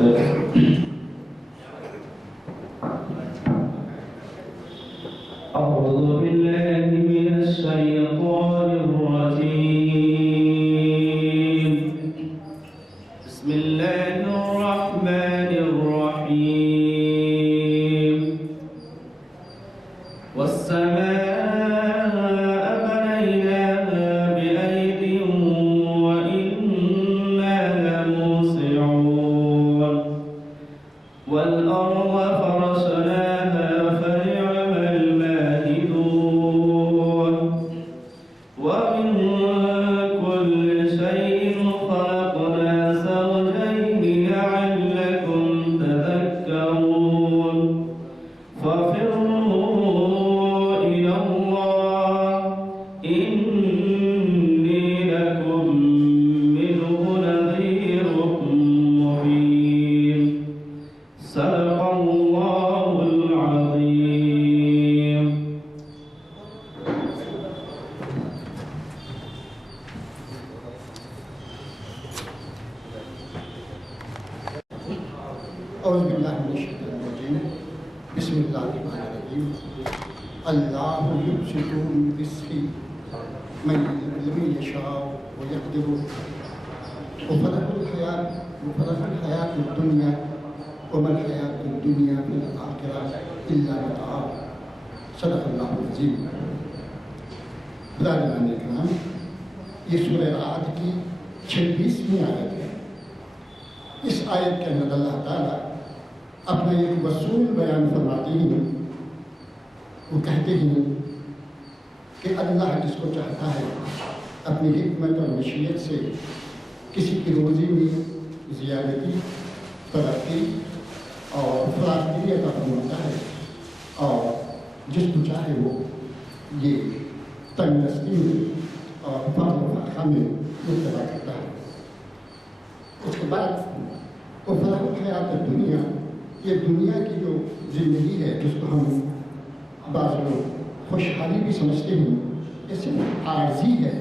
أعوذ بالله من الشيطان الرجيم. بسم الله الرحمن الرحيم. والسماء بنيناها بأيد وإنا لموسعون والأرض فرشناها فنعم الماهدون ومن كل شيء خلقنا زوجين لعلكم تذكرون ففروا إلى الله إني لكم منه نذير مبين. صدق الله العظيم. أعوذ بالله من الشيطان الرجيم. بسم الله الرحمن الرحيم. الله يبسط الرزق من يشاء ويقدر وفلح الحياة الدنيا وما الحياة الدنيا في الآخرة إلا متاع. صدق الله العظيم. برادران اکرام، یہ سورہ رعد کی 26ویں آیت ہے. اس آیت کے اندر اللہ تعالیٰ اپنا ایک اصول بیان فرماتے ہیں. وہ کہتے ہیں کہ اللہ جس کو چاہتا ہے اپنی حکمت اور مشیت سے کسی کی روزی میں زیادتی، ترقی اور فراخی عطا فرماتا ہے، اور جس کو چاہے وہ یہ تنگدستی میں اور فقر و فاقہ میں مبتلا کرتا ہے. اس کے بعد وہ فلاح الحیات دنیا، یہ دنیا کی جو زندگی ہے جس کو ہم بعض لوگ خوشحالی بھی سمجھتے ہیں، یہ صرف عارضی ہے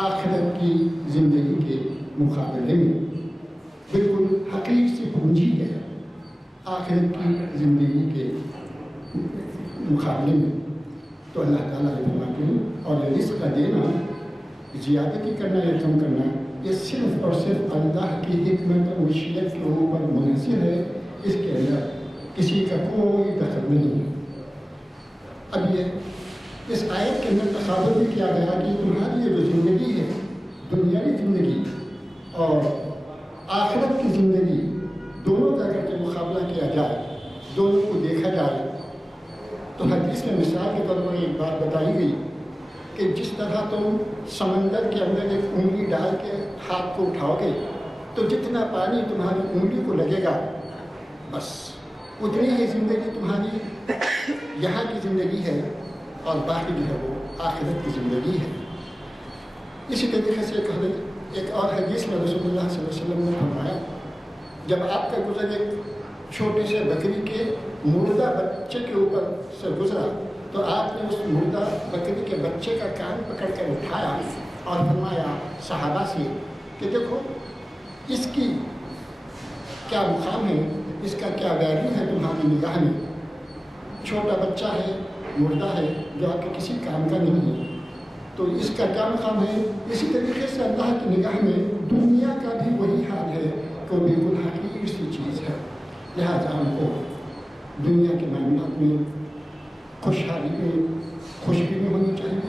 آخرت کی زندگی کے مقابلے میں. بالکل حقیقی سی پونجی ہے آخرت کی زندگی کے مقابلے میں. تو اللہ تعالیٰ نے فرماتے ہیں اور رزق کا دینا، زیادتی کرنا یا کم کرنا، یہ صرف اور صرف اللہ کی حکمت اور مشیت کے اوپر منحصر ہے. اس کے اندر کسی کا کوئی دخل نہیں ہے. اب یہ اس آیت کے اندر تصور بھی کیا گیا کہ تمہاری یہ جو زندگی ہے، دنیاوی زندگی اور آخرت کی زندگی، دونوں کا اگر کہ مقابلہ کیا جائے، دونوں کو دیکھا جائے، تو حدیث میں مثال کے طور پر ایک بات بتائی گئی کہ جس طرح تم سمندر کے اندر ایک انگلی ڈال کے ہاتھ کو اٹھاؤ گے تو جتنا پانی تمہاری انگلی کو لگے گا، بس اتنی ہی زندگی تمہاری یہاں کی زندگی ہے، اور باقی جو ہے وہ آخرت کی زندگی ہے. اسی طریقے سے ایک اور حدیث میں رسول اللہ صلی اللہ علیہ وسلم نے فرمایا، جب آپ کا گزر ایک چھوٹے سے بکری کے مردہ بچے کے اوپر سے گزرا تو آپ نے اس مردہ بکری کے بچے کا کان پکڑ کر اٹھایا اور فرمایا صحابہ سے کہ دیکھو اس کی کیا مقام ہے، اس کا کیا ویلیو ہے تمہاری نگاہ میں. چھوٹا بچہ ہے، مردہ ہے، جو آپ کے کسی کام کا نہیں ہے، تو اس کا کیا مقام ہے. اسی طریقے سے اللہ کی نگاہ میں دنیا کا بھی وہی حال ہے کہ وہ بالکل حقیر سی چیز ہے. لہٰذا ہم کو دنیا کے معاملات میں خوشحالی میں خوشبی میں ہونی چاہیے،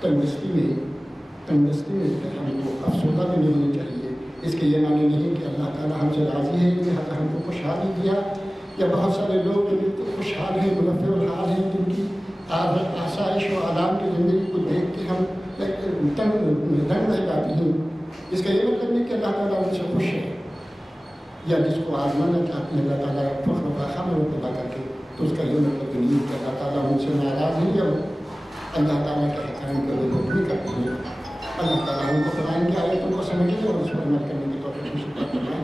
تندرستی میں ہم کو افسردہ میں نہیں ہونی چاہیے. اس کے یہ معنی نہیں کہ اللہ تعالیٰ ہم سے راضی ہے لہٰذا ہم کو خوشحالی دیا، یا بہت سارے لوگ جو بالکل خوشحال ہیں، منفع الحال ہیں، جن کی آسائش و آرام کی زندگی کو دیکھ کے ہم دنگ رہ جاتے ہیں. اس کا یہ مطلب نہیں کہ اللہ تعالیٰ ان سے خوش ہے، یا جس کو آزمانا چاہتے ہیں اللہ تعالیٰ فخر و فخر میں مبتلا کر کے، تو اس کا یہ مطلب نہیں کہ اللہ تعالیٰ ان سے ناراض ہے یا اللہ تعالیٰ کے حکام کے لیے نہیں کرتے ہیں. اللہ تعالیٰ ان کو قرآن کی آیتوں کو سمجھنے اور اس پر عمل کرنے کی توفیق عطا فرمائے.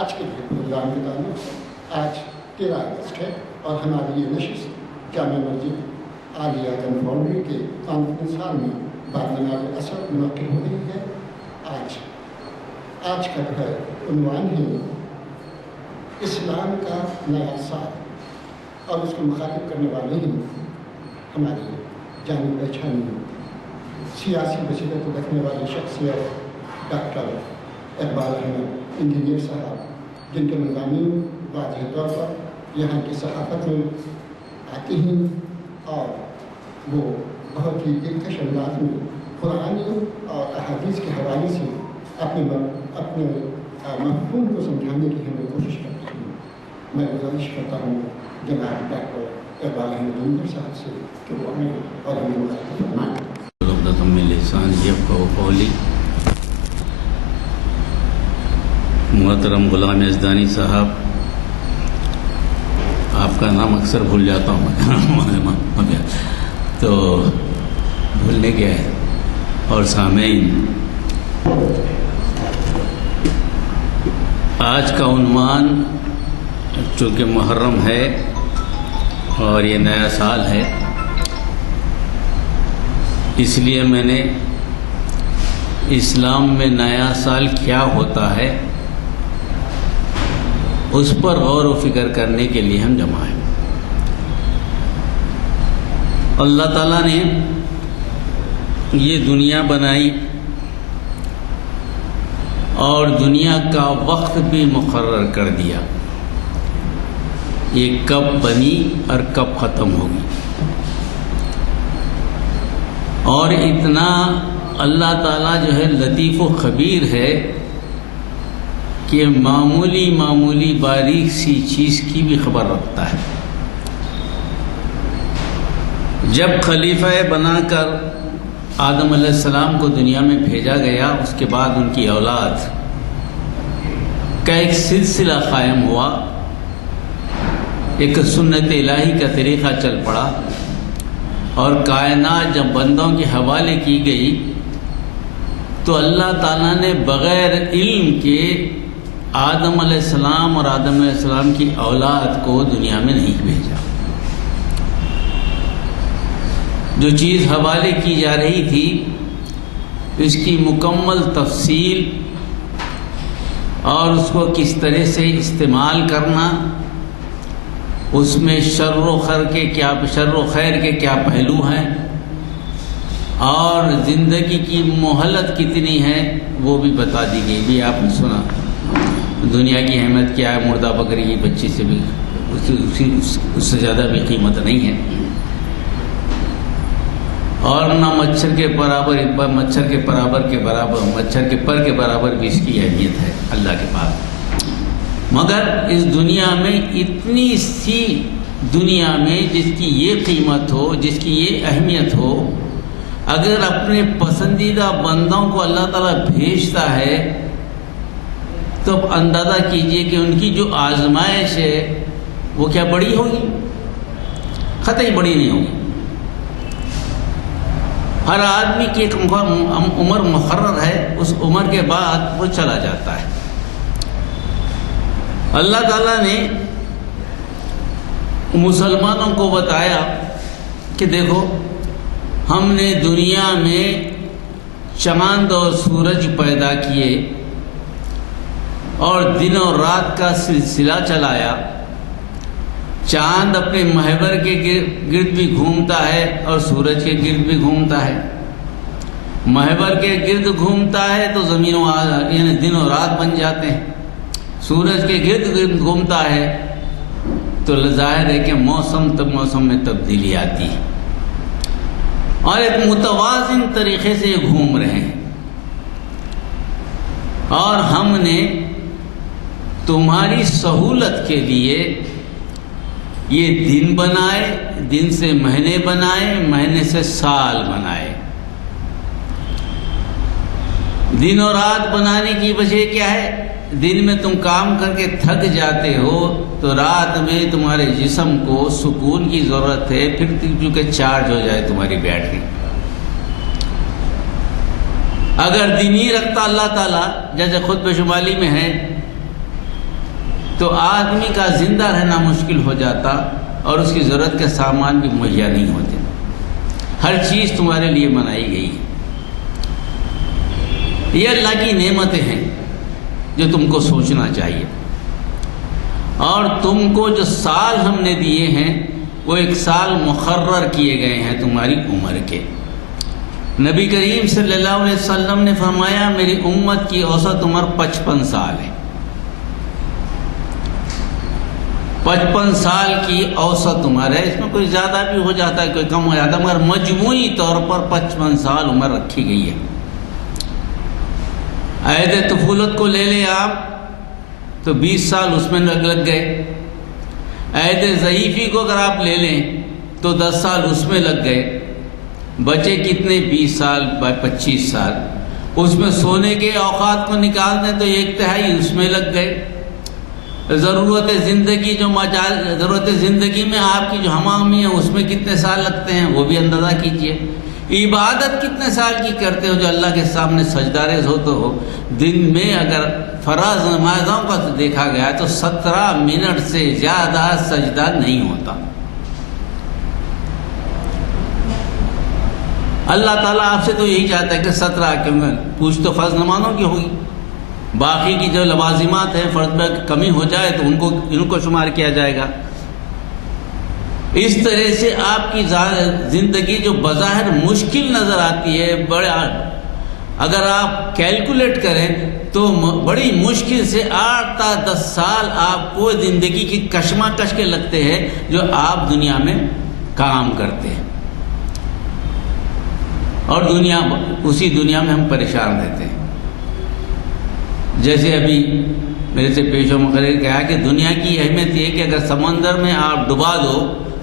آج کے پروگرام کے تعلق آج 13 اگست ہے اور ہماری یہ نشست جامع مسجد عالیہ کنفرنری کے کانفرنس ہال میں بعد نماز عصر منعقد ہو رہی ہے. آج کا جو ہے عنوان ہے اسلام کا نیا سال اور اس کو مخالف کرنے والے ہی ہماری جانی پہچانی سیاسی بصیرت رکھنے والی شخصیت ڈاکٹر اقبال احمد انجینئر صاحب، جن کے مضامین واضح طور پر یہاں کی صحافت میں آتی ہیں اور وہ بہت ہی دلکش انداز میں قرآن اور احادیث کے حوالے سے اپنے مفہوم کو سمجھانے کی ہمیں کوشش کرتے ہیں۔ میں گزارش کرتا ہوں جناب ڈاکٹر اقبال احمد انجینئر صاحب سے کہ وہ ہمیں اور ہمیں مخاطب فرمائیں۔ عقدۃ من لسانی یفقہوا قولی۔ محترم غلام یزدانی صاحب، آپ کا نام اکثر بھول جاتا ہوں تو بھولنے کے ہے، اور سامعین، آج کا عنوان چونکہ محرم ہے اور یہ نیا سال ہے، اس لیے میں نے اسلام میں نیا سال کیا ہوتا ہے اس پر غور و فکر کرنے کے لیے ہم جمع ہیں۔ اللہ تعالیٰ نے یہ دنیا بنائی اور دنیا کا وقت بھی مقرر کر دیا، یہ کب بنی اور کب ختم ہوگی، اور اتنا اللہ تعالیٰ جو ہے لطیف و خبیر ہے کہ معمولی باریک سی چیز کی بھی خبر رکھتا ہے۔ جب خلیفہ بنا کر آدم علیہ السلام کو دنیا میں بھیجا گیا، اس کے بعد ان کی اولاد کا ایک سلسلہ قائم ہوا، ایک سنت الہی کا طریقہ چل پڑا، اور کائنات جب بندوں کے حوالے کی گئی تو اللہ تعالیٰ نے بغیر علم کے آدم علیہ السلام اور آدم علیہ السلام کی اولاد کو دنیا میں نہیں بھیجا۔ جو چیز حوالے کی جا رہی تھی اس کی مکمل تفصیل اور اس کو کس طرح سے استعمال کرنا، اس میں شر و خیر کے کیا پہلو ہیں، اور زندگی کی مہلت کتنی ہے وہ بھی بتا دی گئی۔ بھی آپ نے سنا دنیا کی اہمیت کیا ہے، مردہ بکری کی بچی سے بھی اس سے زیادہ بھی قیمت نہیں ہے، اور نہ مچھر کے پر کے برابر بھی اس کی اہمیت ہے اللہ کے پاس۔ مگر اس دنیا میں اتنی سی دنیا میں جس کی یہ قیمت ہو، جس کی یہ اہمیت ہو، اگر اپنے پسندیدہ بندوں کو اللہ تعالیٰ بھیجتا ہے تو اب اندازہ کیجئے کہ ان کی جو آزمائش ہے وہ کیا بڑی ہوگی؟ قطعی بڑی نہیں ہوگی۔ ہر آدمی کی ایک عمر مقرر ہے، اس عمر کے بعد وہ چلا جاتا ہے۔ اللہ تعالیٰ نے مسلمانوں کو بتایا کہ دیکھو، ہم نے دنیا میں چاند اور سورج پیدا کیے اور دن اور رات کا سلسلہ چلایا۔ چاند اپنے محور کے گرد بھی گھومتا ہے اور سورج کے گرد بھی گھومتا ہے۔ محور کے گرد گھومتا ہے تو زمین یعنی دن و رات بن جاتے ہیں، سورج کے گرد گھومتا ہے تو ظاہر ہے کہ موسم میں تبدیلی آتی ہے، اور ایک متوازن طریقے سے یہ گھوم رہے ہیں۔ اور ہم نے تمہاری سہولت کے لیے یہ دن بنائے، دن سے مہینے بنائے، مہینے سے سال بنائے۔ دن اور رات بنانے کی وجہ کیا ہے؟ دن میں تم کام کر کے تھک جاتے ہو تو رات میں تمہارے جسم کو سکون کی ضرورت ہے، پھر چونکہ چارج ہو جائے تمہاری بیٹری۔ اگر دن ہی رکھتا اللہ تعالیٰ جیسے خطب شمالی میں ہے تو آدمی کا زندہ رہنا مشکل ہو جاتا اور اس کی ضرورت کے سامان بھی مہیا نہیں ہوتے۔ ہر چیز تمہارے لیے بنائی گئی ہے۔ یہ اللہ کی نعمتیں ہیں جو تم کو سوچنا چاہیے۔ اور تم کو جو سال ہم نے دیے ہیں وہ 1 سال مقرر کیے گئے ہیں تمہاری عمر کے۔ نبی کریم صلی اللہ علیہ وسلم نے فرمایا میری امت کی اوسط عمر 55 سال ہے۔ 55 سال کی اوسط عمر ہے، اس میں کوئی زیادہ بھی ہو جاتا ہے کوئی کم ہو جاتا ہے، مگر مجموعی طور پر 55 سال عمر رکھی گئی ہے۔ عہد طفولت کو لے لیں آپ تو 20 سال اس میں لگ گئے، عہد ضعیفی کو اگر آپ لے لیں تو 10 سال اس میں لگ گئے، بچے کتنے 20 سال 25 سال، اس میں سونے کے اوقات کو نکال دیں تو 1/3 اس میں لگ گئے۔ ضرورت زندگی ضرورت زندگی میں آپ کی جو ہمامی ہے اس میں کتنے سال لگتے ہیں وہ بھی اندازہ کیجئے۔ عبادت کتنے سال کی کرتے ہو جو اللہ کے سامنے سجدہ ریز ہوتے ہو، دن میں اگر فرض نمازوں کا دیکھا گیا تو 17 منٹ سے زیادہ سجدہ نہیں ہوتا۔ اللہ تعالیٰ آپ سے تو یہی چاہتا ہے کہ 17 کیونکہ پوچھ تو فرض نمازوں کی ہوگی، باقی کی جو لوازمات ہیں فرض میں کمی ہو جائے تو ان کو شمار کیا جائے گا۔ اس طرح سے آپ کی زندگی جو بظاہر مشکل نظر آتی ہے، اگر آپ کیلکولیٹ کریں تو بڑی مشکل سے 8 تا 10 سال آپ کو زندگی کی کشمکش کے لگتے ہیں جو آپ دنیا میں کام کرتے ہیں، اور اسی دنیا میں ہم پریشان رہتے ہیں۔ جیسے ابھی میرے سے پیش و مقرر کہا کہ دنیا کی اہمیت یہ ہے کہ اگر سمندر میں آپ ڈبا دو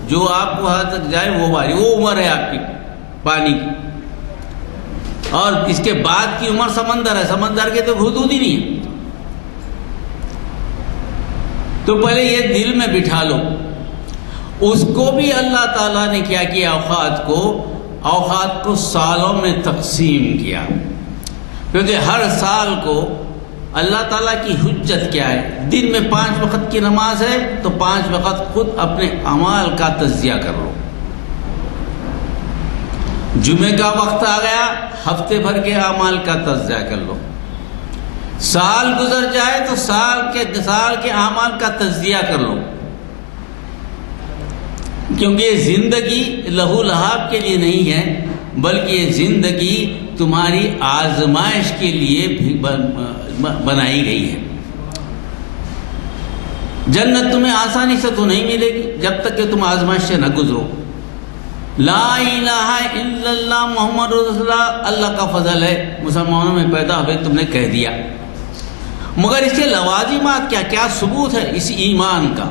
جو آپ کو وہاں تک جائے وہ عمر ہے آپ کی پانی کی، اور اس کے بعد کی عمر سمندر ہے، سمندر کے تو حدود ہی نہیں ہے۔ تو پہلے یہ دل میں بٹھا لو، اس کو بھی اللہ تعالیٰ نے کیا کیا، اوقات کو سالوں میں تقسیم کیا، کیونکہ ہر سال کو اللہ تعالیٰ کی حجت کیا ہے، دن میں 5 وقت کی نماز ہے تو 5 وقت خود اپنے اعمال کا تجزیہ کر لو۔ جمعے کا وقت آ گیا، ہفتے بھر کے اعمال کا تجزیہ کر لو۔ سال گزر جائے تو سال کے اعمال کا تجزیہ کر لو، کیونکہ یہ زندگی لہو لہاب کے لیے نہیں ہے، بلکہ یہ زندگی تمہاری آزمائش کے لیے بنائی گئی ہے۔ جنت تمہیں آسانی سے تو نہیں ملے گی جب تک کہ تم آزمائش سے نہ گزرو۔ لا الہ الا اللہ محمد رسول اللہ، اللہ کا فضل ہے مسلمانوں میں پیدا ہوئے تم نے کہہ دیا، مگر اس کے لوازمات کیا ثبوت ہے اس ایمان کا؟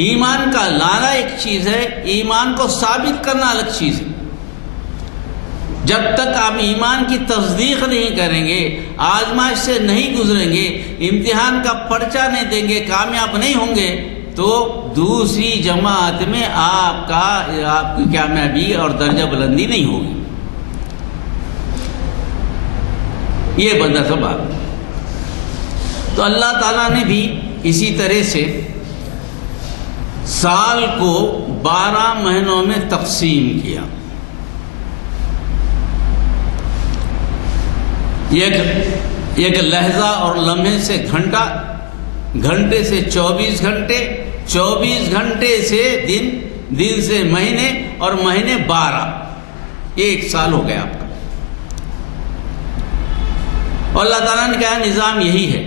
ایمان کا لانا ایک چیز ہے، ایمان کو ثابت کرنا الگ چیز ہے۔ جب تک آپ ایمان کی تصدیق نہیں کریں گے، آزمائش سے نہیں گزریں گے، امتحان کا پرچہ نہیں دیں گے، کامیاب نہیں ہوں گے، تو دوسری جماعت میں آپ کی کامیابی اور درجہ بلندی نہیں ہوگی۔ یہ بندہ سب بات۔ تو اللہ تعالیٰ نے بھی اسی طرح سے سال کو 12 مہینوں میں تقسیم کیا۔ ایک لحظہ اور لمحے سے گھنٹہ، گھنٹے سے 24 گھنٹے، 24 گھنٹے سے دن، دن سے مہینے، اور مہینے 12، 1 سال ہو گیا آپ کا۔ اور اللہ تعالیٰ نے کہا نظام یہی ہے،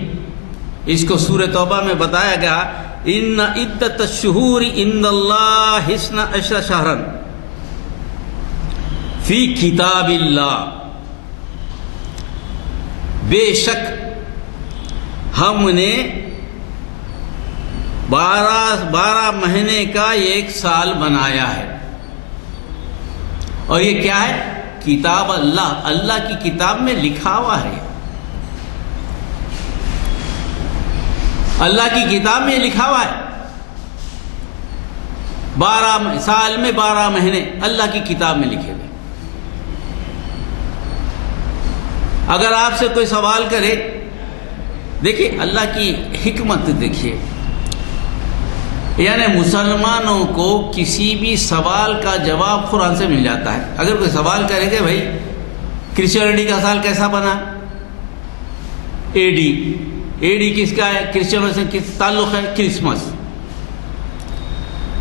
اس کو سورہ توبہ میں بتایا گیا، ان عدت الشہور عند اللہ 12 شہرا فی کتاب اللہ، بے شک ہم نے 12 مہینے کا 1 سال بنایا ہے، اور یہ کیا ہے؟ کتاب اللہ، اللہ کی کتاب میں لکھا ہوا ہے، اللہ کی کتاب میں لکھا ہوا ہے۔ 12 سال میں 12 مہینے اللہ کی کتاب میں لکھے ہوئے۔ اگر آپ سے کوئی سوال کرے، دیکھیے اللہ کی حکمت دیکھیے، یعنی مسلمانوں کو کسی بھی سوال کا جواب قرآن سے مل جاتا ہے۔ اگر کوئی سوال کرے کہ بھائی کرسچینٹی کا سال کیسا بنا، AD، AD کس کا ہے؟ کرسچنوں سے کس تعلق ہے؟ کرسمس.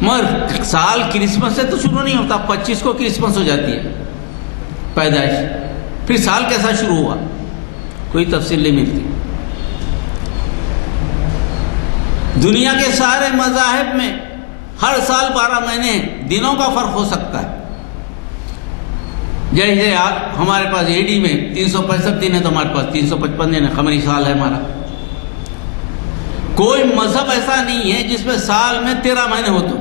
مگر سال کرسمس سے تو شروع نہیں ہوتا. 25 کو کرسمس ہو جاتی ہے پیدائش. پھر سال کیسا شروع ہوا؟ کوئی تفصیل نہیں ملتی. دنیا کے سارے مذاہب میں ہر سال 12 مہینے ہیں، دنوں کا فرق ہو سکتا ہے. جیسے ہمارے پاس AD میں 365 دن ہے تو ہمارے پاس 355 دن ہے، قمری سال ہے ہمارا. کوئی مذہب ایسا نہیں ہے جس میں سال میں 13 مہینے ہوتے.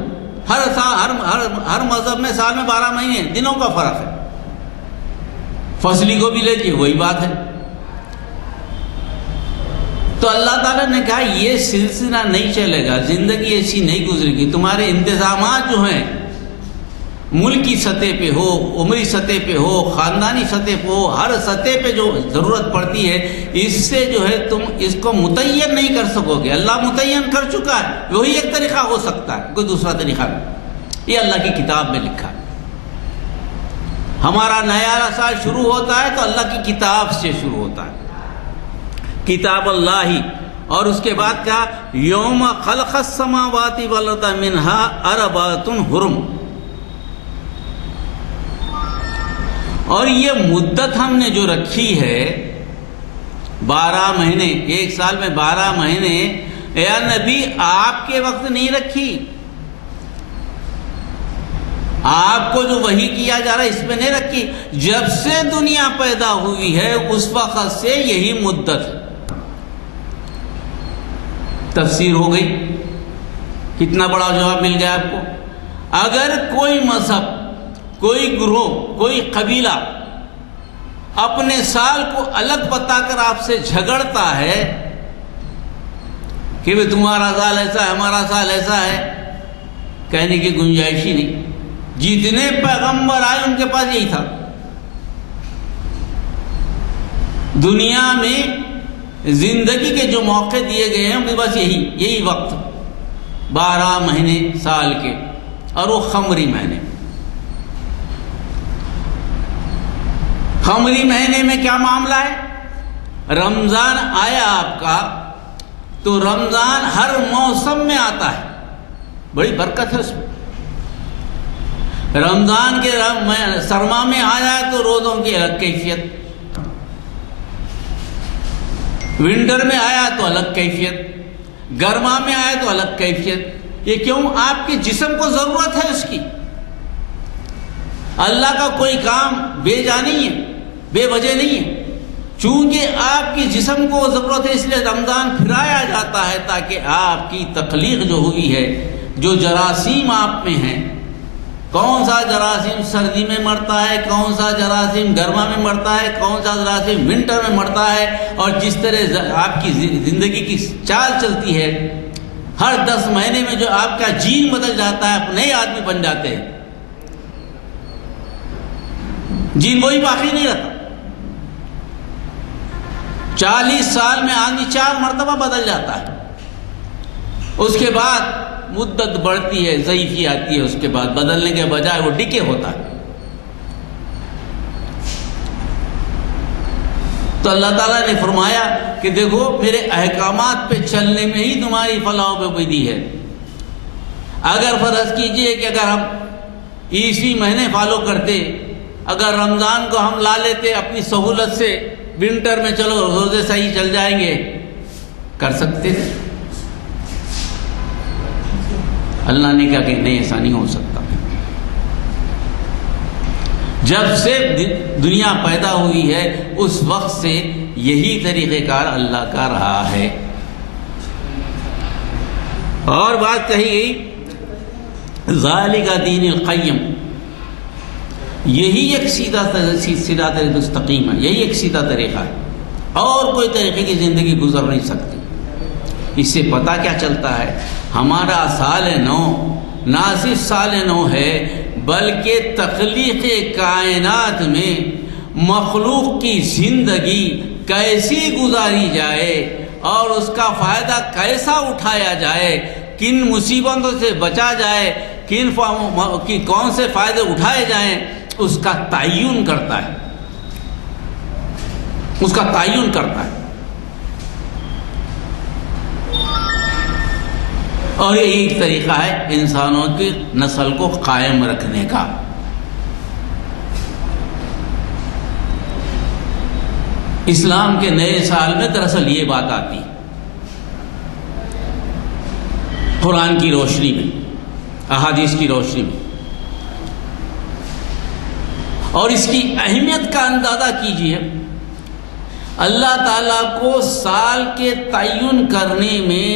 ہر مذہب میں سال میں 12 مہینے ہیں، دنوں کا فرق ہے. فصلی کو بھی لیجیے وہی بات ہے. تو اللہ تعالیٰ نے کہا یہ سلسلہ نہیں چلے گا، زندگی ایسی نہیں گزرے گی. تمہارے انتظامات جو ہیں ملکی سطح پہ ہو، عمری سطح پہ ہو، خاندانی سطح پہ ہو، ہر سطح پہ جو ضرورت پڑتی ہے اس سے جو ہے تم اس کو متعین نہیں کر سکو گے. اللہ متعین کر چکا ہے، وہی ایک طریقہ ہو سکتا ہے، کوئی دوسرا طریقہ نہیں. یہ اللہ کی کتاب میں لکھا ہے. ہمارا نیا سال شروع ہوتا ہے تو اللہ کی کتاب سے شروع ہوتا ہے، کتاب اللہ ہی. اور اس کے بعد کہا یوم خلق السماوات والارض منها اربعۃ حرم. اور یہ مدت ہم نے جو رکھی ہے 12 مہینے، ایک سال میں 12 مہینے، یا نبی آپ کے وقت نہیں رکھی. آپ کو جو وحی کیا جا رہا ہے اس میں نہیں رکھی. جب سے دنیا پیدا ہوئی ہے اس وقت سے یہی مدت ہے. تفسیر ہو گئی. کتنا بڑا جواب مل گیا آپ کو. اگر کوئی مذہب، کوئی گروہ، کوئی قبیلہ اپنے سال کو الگ بتا کر آپ سے جھگڑتا ہے کہ تمہارا سال ایسا ہے، ہمارا سال ایسا ہے، کہنے کی گنجائش ہی نہیں. جتنے پیغمبر آئے ان کے پاس یہی تھا. دنیا میں زندگی کے جو موقع دیے گئے ہیں بس یہی وقت 12 مہینے سال کے، اور وہ قمری مہینے. قمری مہینے میں کیا معاملہ ہے؟ رمضان آیا آپ کا تو رمضان ہر موسم میں آتا ہے، بڑی برکت ہے اس میں. رمضان کے سرما میں آیا تو روزوں کی الگ کیفیت، ونٹر میں آیا تو الگ کیفیت، گرما میں آیا تو الگ کیفیت. یہ کیوں؟ آپ کے جسم کو ضرورت ہے اس کی. اللہ کا کوئی کام بے جا نہیں ہے، بے وجہ نہیں ہے. چونکہ آپ کی جسم کو ضرورت ہے اس لیے رمضان پھرایا جاتا ہے تاکہ آپ کی تخلیق جو ہوئی ہے، جو جراثیم آپ میں ہیں، کون سا جراثیم سردی میں مرتا ہے، کون سا جراثیم گرما میں مرتا ہے، کون سا جراثیم ونٹر میں مرتا ہے، اور جس طرح آپ کی زندگی کی چال چلتی ہے، ہر 10 مہینے میں جو آپ کا جین بدل جاتا ہے، آپ نئے آدمی بن جاتے ہیں. جین وہی باقی نہیں رہتا. 40 سال میں آدمی 4 مرتبہ بدل جاتا ہے. اس کے بعد مدت بڑھتی ہے، ضعیفی آتی ہے، اس کے بعد بدلنے کے بجائے وہ ڈکے ہوتا ہے. تو اللہ تعالیٰ نے فرمایا کہ دیکھو میرے احکامات پہ چلنے میں ہی تمہاری فلاح و بہبودی ہے. اگر فرض کیجئے کہ اگر ہم عیسوی مہینے فالو کرتے، اگر رمضان کو ہم لا لیتے اپنی سہولت سے، ونٹر میں چلو روزے صحیح چل جائیں گے، کر سکتے تھے. اللہ نے کہا کہ نہیں، ایسا نہیں ہو سکتا. جب سے دنیا پیدا ہوئی ہے اس وقت سے یہی طریقہ کار اللہ کا رہا ہے. اور بات کہی گئی ذالک دین القیم، یہی ایک سیدھا صراط مستقیم ہے، یہی ایک سیدھا طریقہ ہے، اور کوئی طریقے کی زندگی گزر نہیں سکتی. اس سے پتہ کیا چلتا ہے؟ ہمارا سال نو نہ صرف سال نو ہے بلکہ تخلیق کائنات میں مخلوق کی زندگی کیسی گزاری جائے اور اس کا فائدہ کیسا اٹھایا جائے، کن مصیبتوں سے بچا جائے، کون سے فائدے اٹھائے جائیں، اس کا تعین کرتا ہے، اس کا تعین کرتا ہے. اور یہ ایک طریقہ ہے انسانوں کی نسل کو قائم رکھنے کا۔ اسلام کے نئے سال میں دراصل یہ بات آتی قرآن کی روشنی میں، احادیث کی روشنی میں، اور اس کی اہمیت کا اندازہ کیجئے۔ اللہ تعالیٰ کو سال کے تعین کرنے میں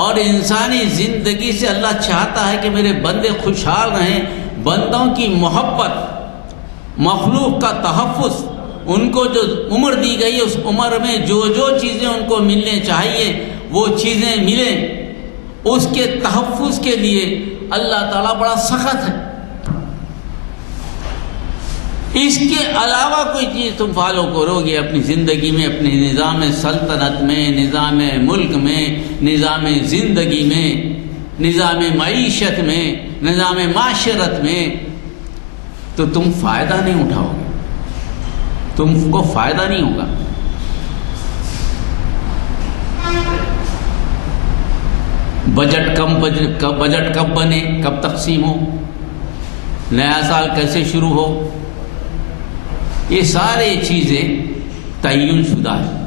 اور انسانی زندگی سے اللہ چاہتا ہے کہ میرے بندے خوشحال رہیں، بندوں کی محبت، مخلوق کا تحفظ، ان کو جو عمر دی گئی ہے اس عمر میں جو چیزیں ان کو ملنے چاہیے وہ چیزیں ملیں، اس کے تحفظ کے لیے اللہ تعالیٰ بڑا سخت ہے۔ اس کے علاوہ کوئی چیز تم فالو کرو گے اپنی زندگی میں، اپنے نظام سلطنت میں، نظام ملک میں، نظام زندگی میں، نظام معیشت میں، نظام معاشرت میں، تو تم فائدہ نہیں اٹھاؤ گے، تم کو فائدہ نہیں ہوگا۔ بجٹ کب بنے، کب تقسیم ہو، نیا سال کیسے شروع ہو، یہ سارے چیزیں تعین شدہ ہیں۔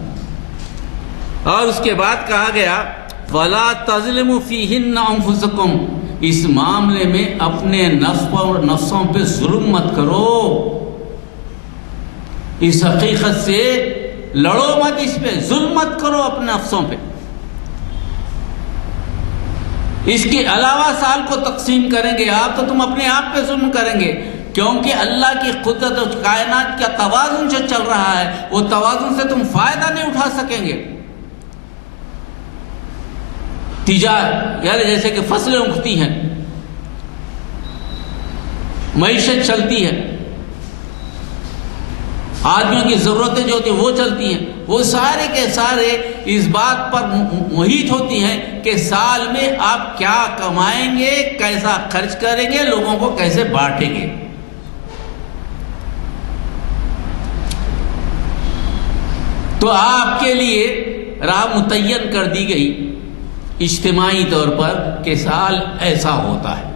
اور اس کے بعد کہا گیا وَلَا تَظْلِمُوا فِيهِنَّ أَنفُسَكُمْ، اس معاملے میں اپنے نفسوں پہ ظلم مت کرو، اس حقیقت سے لڑو مت، اس پہ ظلم مت کرو اپنے نفسوں پہ۔ اس کے علاوہ سال کو تقسیم کریں گے آپ تو تم اپنے آپ پہ ظلم کریں گے، کیونکہ اللہ کی قدرت و کائنات کا توازن جو چل رہا ہے وہ توازن سے تم فائدہ نہیں اٹھا سکیں گے۔ تجارت یعنی جیسے کہ فصلیں اگتی ہیں، معیشت چلتی ہے، آدمیوں کی ضرورتیں جو ہوتی ہیں وہ چلتی ہیں، وہ سارے کے سارے اس بات پر محیط ہوتی ہیں کہ سال میں آپ کیا کمائیں گے، کیسا خرچ کریں گے، لوگوں کو کیسے بانٹیں گے۔ تو آپ کے لیے راہ متعین کر دی گئی اجتماعی طور پر کہ سال ایسا ہوتا ہے،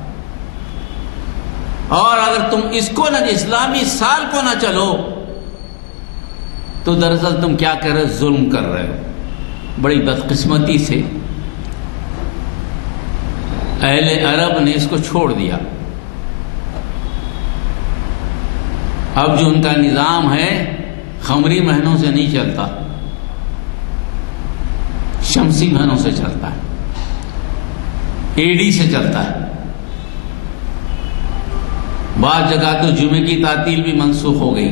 اور اگر تم اس کو نہ اسلامی سال کو نہ چلو تو دراصل تم کیا کر رہے ہو، ظلم کر رہے ہو۔ بڑی بدقسمتی سے اہل عرب نے اس کو چھوڑ دیا۔ اب جو ان کا نظام ہے قمری مہینوں سے نہیں چلتا، شمسی مہینوں سے چلتا ہے، اے ڈی سے چلتا ہے۔ بعض جگہ تو جمعے کی تعطیل بھی منسوخ ہو گئی،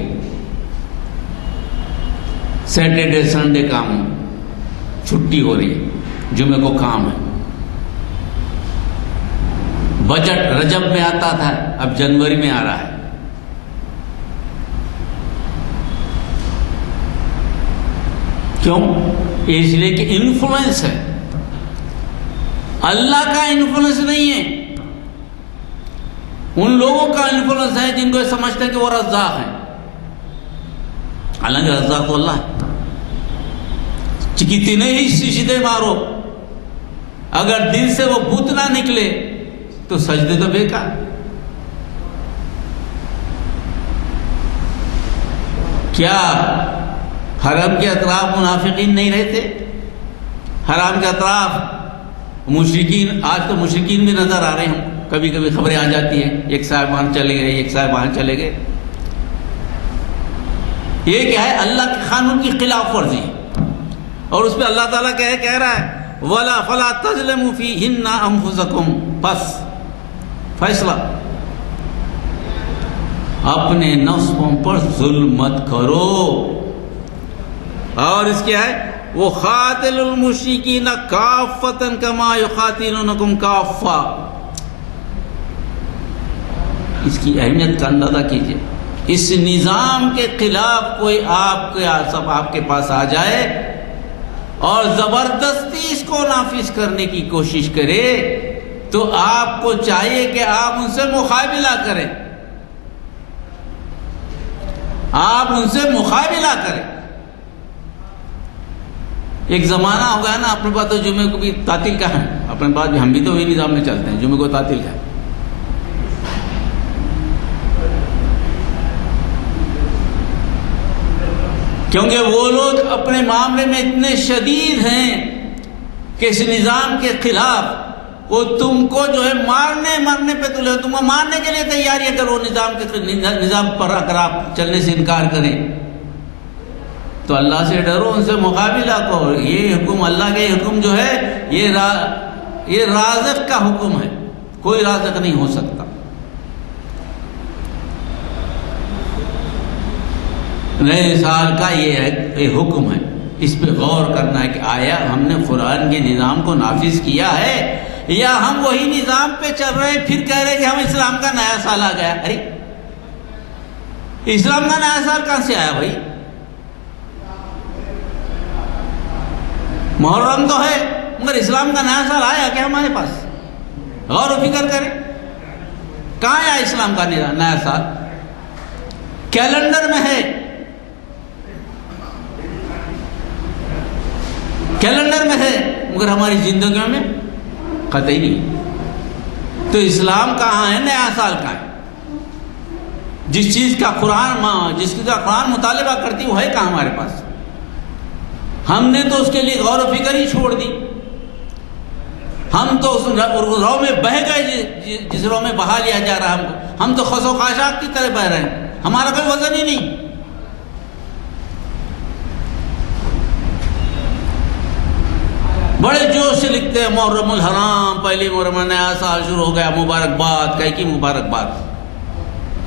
سیٹرڈے سنڈے کام چھٹی ہو رہی ہے، جمعے کو کام ہے۔ بجٹ رجب میں آتا تھا، اب جنوری میں آ رہا ہے۔ کیوں؟ اس لیے کہ انفلوئنس ہے، اللہ کا انفلوئنس نہیں ہے، ان لوگوں کا انفلوئنس ہے جن کو یہ سمجھتے ہیں کہ وہ رزاق ہیں، حالانکہ رزاق تو اللہ ہے۔ کتنے ہی سجدے مارو، اگر دل سے وہ بت نہ نکلے تو سجدے تو بیکار۔ کیا حرم کے اطراف منافقین نہیں رہتے؟ حرم کے اطراف مشرکین، آج تو مشرکین بھی نظر آ رہے ہیں، کبھی کبھی خبریں آ جاتی ہیں ایک صاحب وہاں چلے گئے، ایک صاحب وہاں چلے گئے۔ یہ کیا ہے؟ اللہ کے قانون کی خلاف ورزی، اور اس پہ اللہ تعالیٰ کہہ رہا ہے وَلَا فَلَا تَظْلِمُوا فِيهِنَّ أَنفُسَكُمْ، بس فیصلہ، اپنے نفسوں پر ظلم مت کرو۔ اور اس کیا ہے؟ وَقَاتِلُوا الْمُشْرِكِينَ كَافَّةً كَمَا يُقَاتِلُونَكُمْ كَافَّةً، اس کی اہمیت کا اندازہ کیجئے۔ اس نظام کے خلاف کوئی آپ کے پاس آ جائے اور زبردستی اس کو نافذ کرنے کی کوشش کرے تو آپ کو چاہیے کہ آپ ان سے مقابلہ کریں، آپ ان سے مقابلہ کریں۔ ایک زمانہ ہو گیا نا، اپنے پاس تو جمعے کو بھی تعطیل کہاں ہے، اپنے پاس بھی ہم بھی تو وہی نظام میں چلتے ہیں، جمعے کو تعطیل ہے. کیونکہ وہ لوگ اپنے معاملے میں اتنے شدید ہیں کہ اس نظام کے خلاف وہ تم کو جو ہے مارنے پہ تلے، تم کو مارنے کے لیے تیار ہے. اگر وہ نظام پر اگر آپ چلنے سے انکار کریں تو اللہ سے ڈرو، ان سے مقابلہ کرو. یہ حکم اللہ کے حکم جو ہے یہ رازق کا حکم ہے، کوئی رازق نہیں ہو سکتا. نئے سال کا یہ حکم ہے، اس پہ غور کرنا ہے کہ آیا ہم نے قرآن کے نظام کو نافذ کیا ہے یا ہم وہی نظام پہ چل رہے ہیں، پھر کہہ رہے ہیں کہ ہم اسلام کا نیا سال آ گیا. ارے اسلام کا نیا سال کہاں سے آیا بھائی؟ محرم تو ہے مگر اسلام کا نیا سال آیا کیا ہمارے پاس؟ غور و فکر کریں، کہاں آیا اسلام کا نیا سال؟ کیلنڈر میں ہے، کیلنڈر میں ہے مگر ہماری زندگیوں میں قطعی نہیں. تو اسلام کہاں ہے، نیا سال کہاں ہے؟ جس چیز کا قرآن مطالبہ کرتی وہ ہے کہاں ہمارے پاس؟ ہم نے تو اس کے لیے غور و فکر ہی چھوڑ دی. ہم تو اس رو میں بہہ گئے جس رو میں بہا لیا جا رہا ہم تو خس و خاشاک کی طرح بہہ رہے ہیں، ہمارا کوئی وزن ہی نہیں. بڑے جوش سے لکھتے ہیں محرم الحرام، پہلی محرم نیا سال شروع ہو گیا، مبارکباد. کہیں کی مبارکباد؟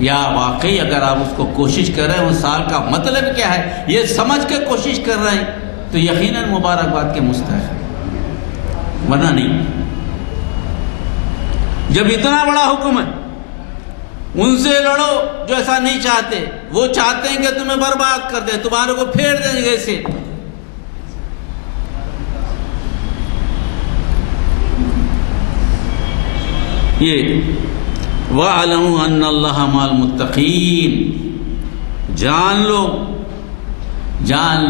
یا واقعی اگر آپ اس کو کوشش کر رہے ہیں اس سال کا مطلب کیا ہے یہ سمجھ کے کوشش کر رہے ہیں تو یقیناً مبارکباد کے مستحق ہے، ورنہ نہیں. جب اتنا بڑا حکم ہے ان سے لڑو جو ایسا نہیں چاہتے، وہ چاہتے ہیں کہ تمہیں برباد کر دیں، تمہارے کو پھیر دیں جگہ سے. یہ وَاعْلَمُوا أَنَّ اللَّهَ مَعَ الْمُتَّقِينَ، جان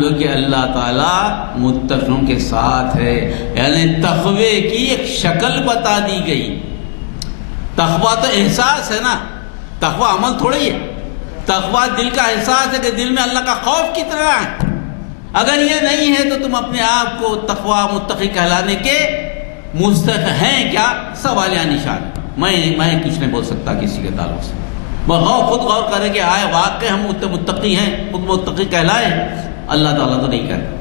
لو کہ اللہ تعالیٰ متقیوں کے ساتھ ہے. یعنی تقوی کی ایک شکل بتا دی گئی. تقوی تو احساس ہے نا، تقوی عمل تھوڑی ہے. تقوی دل کا احساس ہے کہ دل میں اللہ کا خوف کتنا ہے. اگر یہ نہیں ہے تو تم اپنے آپ کو تقوی متقی کہلانے کے مستحق ہیں کیا؟ سوالیہ نشان. میں کچھ نہیں بول سکتا کسی کے تعلق سے. خود غور کرے کہ آئے واقع ہم متقی ہیں، خود متقی کہلائے، اللہ تعالیٰ تو نہیں کہتا.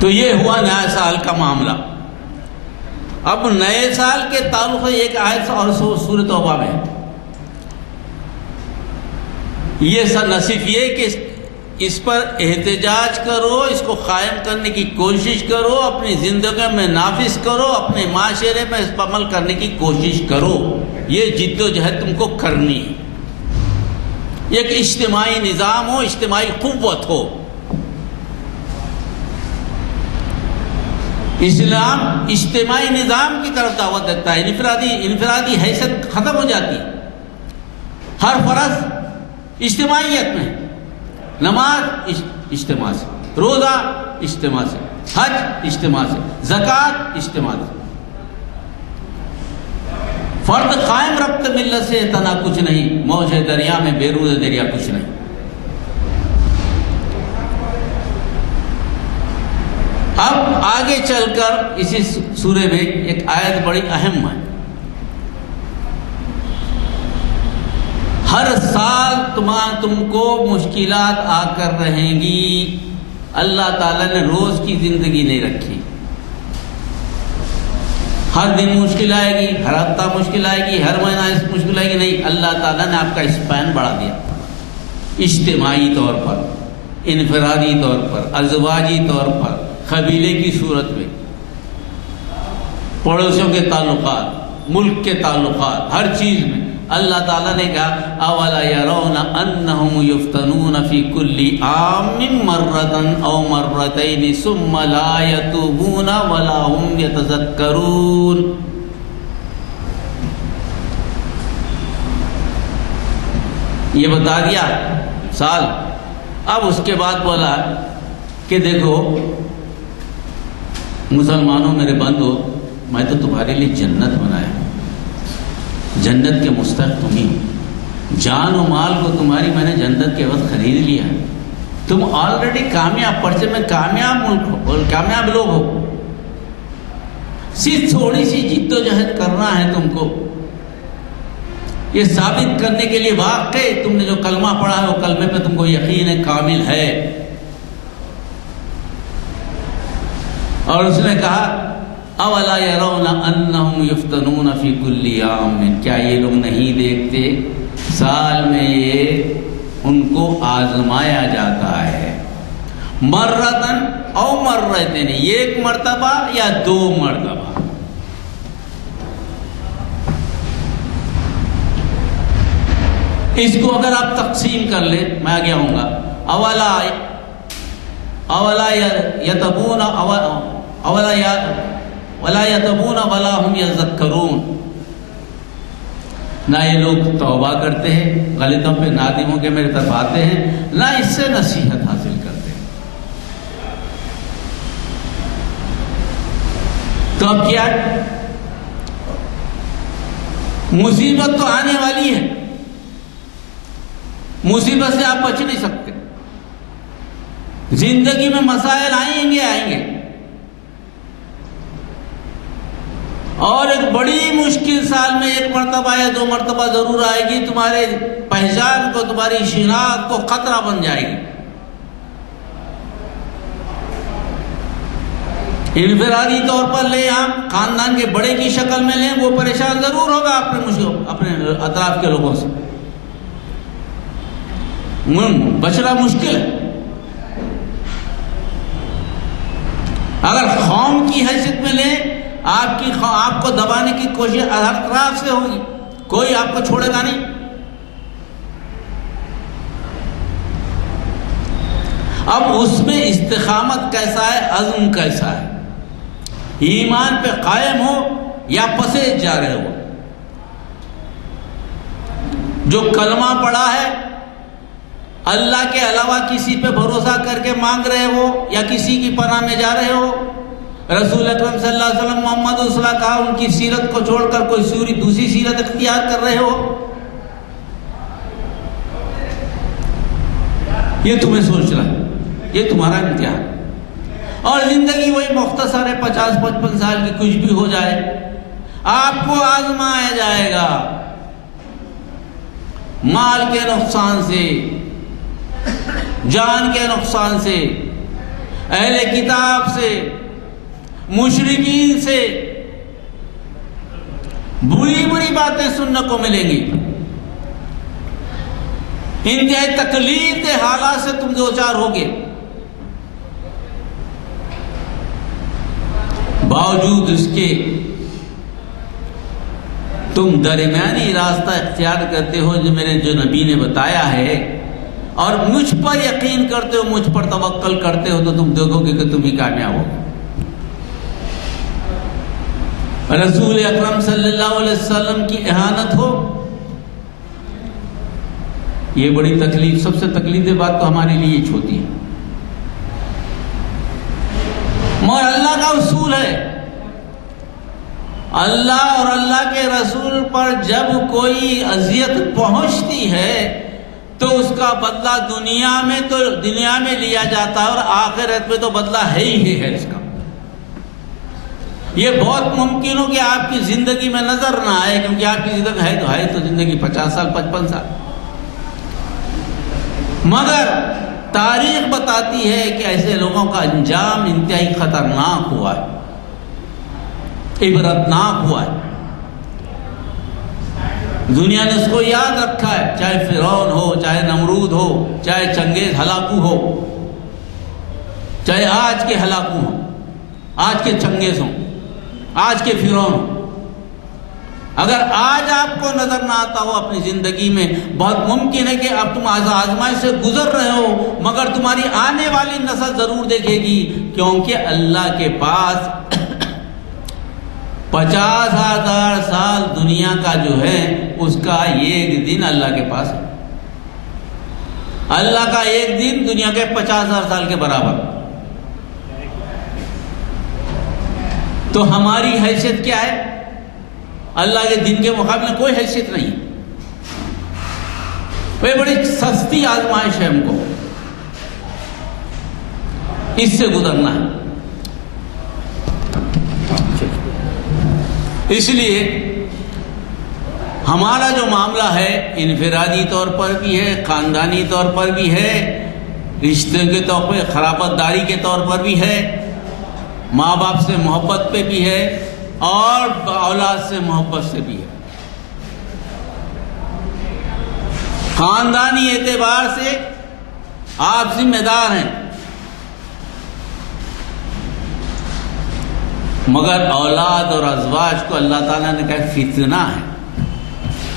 تو یہ ہوا نئے سال کا معاملہ. اب نئے سال کے تعلق سے ایک آیت اور سورۃ توبہ میں یہ نصیحت یہ کہ اس پر احتجاج کرو، اس کو قائم کرنے کی کوشش کرو، اپنی زندگی میں نافذ کرو، اپنے معاشرے میں اس پر عمل کرنے کی کوشش کرو. یہ جد و جہد تم کو کرنی ہے. ایک اجتماعی نظام ہو، اجتماعی قوت ہو. اسلام اجتماعی نظام کی طرف دعوت دیتا ہے. انفرادی حیثیت ختم ہو جاتی ہے. ہر فرض اجتماعیت میں، نماز اجتماع سے، روزہ اجتماع سے، حج اجتماع سے، زکوٰۃ اجتماع سے. فرد قائم ربط ملت سے تنا کچھ نہیں، موج دریا میں بیرون دریا کچھ نہیں. اب آگے چل کر اسی سورے میں ایک آیت بڑی اہم ہے. ہر سال تم کو مشکلات آ کر رہیں گی. اللہ تعالیٰ نے روز کی زندگی نہیں رکھی. ہر دن مشکل آئے گی، ہر ہفتہ مشکل آئے گی، ہر مہینہ مشکل آئے گی. نہیں، اللہ تعالیٰ نے آپ کا اسپین بڑھا دیا. اجتماعی طور پر، انفرادی طور پر، ازواجی طور پر، قبیلے کی صورت میں، پڑوسیوں کے تعلقات، ملک کے تعلقات، ہر چیز میں اللہ تعالیٰ نے کہا اولا یرون انہم یفتنون فی کل عام مرۃ او مرتین ثم لا یتوبون ولا هم یتذکرون. یہ بتا دیا سال اب اس کے بعد بولا کہ دیکھو مسلمانوں میرے بندو، میں تو تمہارے لیے جنت بنایا ہوں، جنت کے مستحق تم ہی ہو، جان و مال کو تمہاری میں نے جنت کے وقت خرید لیا، تم آلریڈی کامیاب، پرچے میں کامیاب ملک ہو اور کامیاب لوگ ہو، صرف تھوڑی سی جد و جہد کرنا ہے تم کو، یہ ثابت کرنے کے لیے واقعی تم نے جو کلمہ پڑھا ہے وہ کلمے پہ تم کو یقین کامل ہے۔ اور اس نے کہا اولا یرون انہم یفتنون فی کل یوم، کیا یہ لوگ نہیں دیکھتے سال میں یہ ان کو آزمایا جاتا ہے، مرتن او مرتین، ایک مرتبہ یا دو مرتبہ۔ اس کو اگر آپ تقسیم کر لیں، میں آگے آؤں گا، اولا یتبون ولا یتبون ولا ہم یذکرون، نہ یہ لوگ توبہ کرتے ہیں، غلطوں پہ نادم ہو کے میرے طرف آتے ہیں، نہ اس سے نصیحت حاصل کرتے ہیں۔ تو اب کیا ہے؟ مصیبت تو آنے والی ہے، مصیبت سے آپ بچ نہیں سکتے، زندگی میں مسائل آئیں گے اور ایک بڑی مشکل سال میں ایک مرتبہ یا دو مرتبہ ضرور آئے گی، تمہارے پہچان کو، تمہاری شناخت کو خطرہ بن جائے گی۔ انفرادی طور پر لیں، آپ خاندان کے بڑے کی شکل میں لیں، وہ پریشان ضرور ہوگا اپنے اطراف کے لوگوں سے، بچنا مشکل ہے۔ اگر قوم کی حیثیت میں لیں، آپ کو دبانے کی کوشش ہر طرف سے ہوگی، کوئی آپ کو چھوڑے گا نہیں۔ اب اس میں استقامت کیسا ہے، عزم کیسا ہے، ایمان پہ قائم ہو یا پسے جا رہے ہو، جو کلمہ پڑھا ہے اللہ کے علاوہ کسی پہ بھروسہ کر کے مانگ رہے ہو یا کسی کی پناہ میں جا رہے ہو، رسول اکرم صلی اللہ علیہ وسلم محمد رسول اللہ کہا، ان کی سیرت کو چھوڑ کر کوئی دوسری سیرت اختیار کر رہے ہو، یہ تمہیں سوچ رہا ہے، یہ تمہارا امتحان۔ اور زندگی وہی مختصر ہے، 50-55 سال کی کچھ بھی ہو جائے، آپ کو آزمایا جائے گا، مال کے نقصان سے، جان کے نقصان سے، اہل کتاب سے، مشرکین سے بری بری باتیں سننے کو ملیں گی، انتہائی تکلیف دہ حالات سے تم دوچار ہوگے، باوجود اس کے تم درمیانی راستہ اختیار کرتے ہو جو نبی نے بتایا ہے، اور مجھ پر یقین کرتے ہو، مجھ پر توکل کرتے ہو، تو تم دیکھو گے کہ تم ہی کامیاب ہو۔ رسول اکرم صلی اللہ علیہ وسلم کی اہانت ہو، یہ بڑی تکلیف، سب سے تکلیف دہ بات تو ہمارے لیے یہ ہوتی ہے، مگر اللہ کا اصول ہے، اللہ اور اللہ کے رسول پر جب کوئی اذیت پہنچتی ہے تو اس کا بدلہ دنیا میں لیا جاتا ہے، اور آخرت میں تو بدلہ ہے ہی ہے اس کا۔ یہ بہت ممکن ہو کہ آپ کی زندگی میں نظر نہ آئے، کیونکہ آپ کی زندگی ہے تو زندگی 50 سال 55 سال، مگر تاریخ بتاتی ہے کہ ایسے لوگوں کا انجام انتہائی خطرناک ہوا ہے، عبرتناک ہوا ہے۔ دنیا نے اس کو یاد رکھا ہے، چاہے فرعون ہو، چاہے نمرود ہو، چاہے چنگیز ہلاکو ہو، چاہے آج کے ہلاکو ہوں، آج کے چنگیز ہوں، آج کے فرعون ہوں۔ اگر آج آپ کو نظر نہ آتا ہو اپنی زندگی میں، بہت ممکن ہے کہ اب تم آزمائش سے گزر رہے ہو، مگر تمہاری آنے والی نسل ضرور دیکھے گی، کیونکہ اللہ کے پاس 50,000 سال دنیا کا جو ہے اس کا ایک دن اللہ کے پاس ہے۔ اللہ کا ایک دن دنیا کے 50,000 سال کے برابر. تو ہماری حیثیت کیا ہے؟ اللہ کے دن کے مقابلے میں کوئی حیثیت نہیں. یہ بڑی سستی آزمائش ہے، ہم کو اس سے گزرنا ہے. اس لیے ہمارا جو معاملہ ہے انفرادی طور پر بھی ہے، خاندانی طور پر بھی ہے، رشتے کے طور پر، خرابت داری کے طور پر بھی ہے، ماں باپ سے محبت پہ بھی ہے، اور اولاد سے محبت سے بھی ہے. خاندانی اعتبار سے آپ ذمہ دار ہیں، مگر اولاد اور ازواج کو اللہ تعالیٰ نے کہا فتنہ ہے،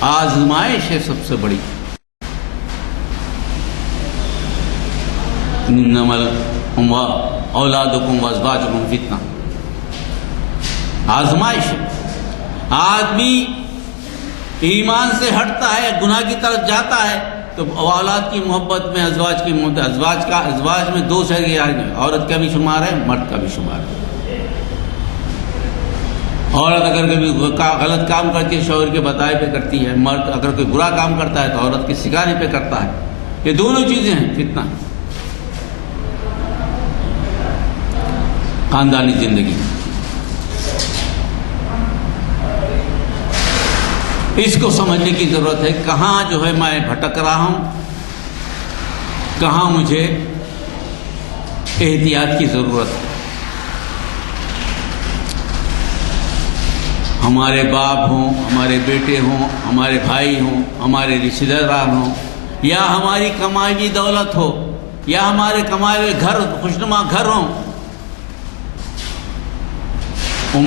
آزمائش ہے سب سے بڑی. انما اولادکم وازواجکم فتنہ، آزمائش ہے. آدمی ایمان سے ہٹتا ہے، گناہ کی طرف جاتا ہے، تو اولاد کی محبت میں، ازواج کی محبت، ازواج میں دو شریک، عورت کا بھی شمار ہے، مرد کا بھی شمار ہے. عورت اگر کبھی غلط کام کرتی ہے شوہر کے بتائے پہ کرتی ہے، مرد اگر کوئی برا کام کرتا ہے تو عورت کے سکھانے پہ کرتا ہے. یہ دونوں چیزیں ہیں فتنہ. خاندانی زندگی اس کو سمجھنے کی ضرورت ہے. کہاں جو ہے میں بھٹک رہا ہوں، کہاں مجھے احتیاط کی ضرورت ہے. ہمارے باپ ہوں، ہمارے بیٹے ہوں، ہمارے بھائی ہوں، ہمارے رشتہ دار ہوں، یا ہماری کمائی ہوئی دولت ہو، یا ہمارے کمائے ہوئے گھر، خوشنما گھر ہوں،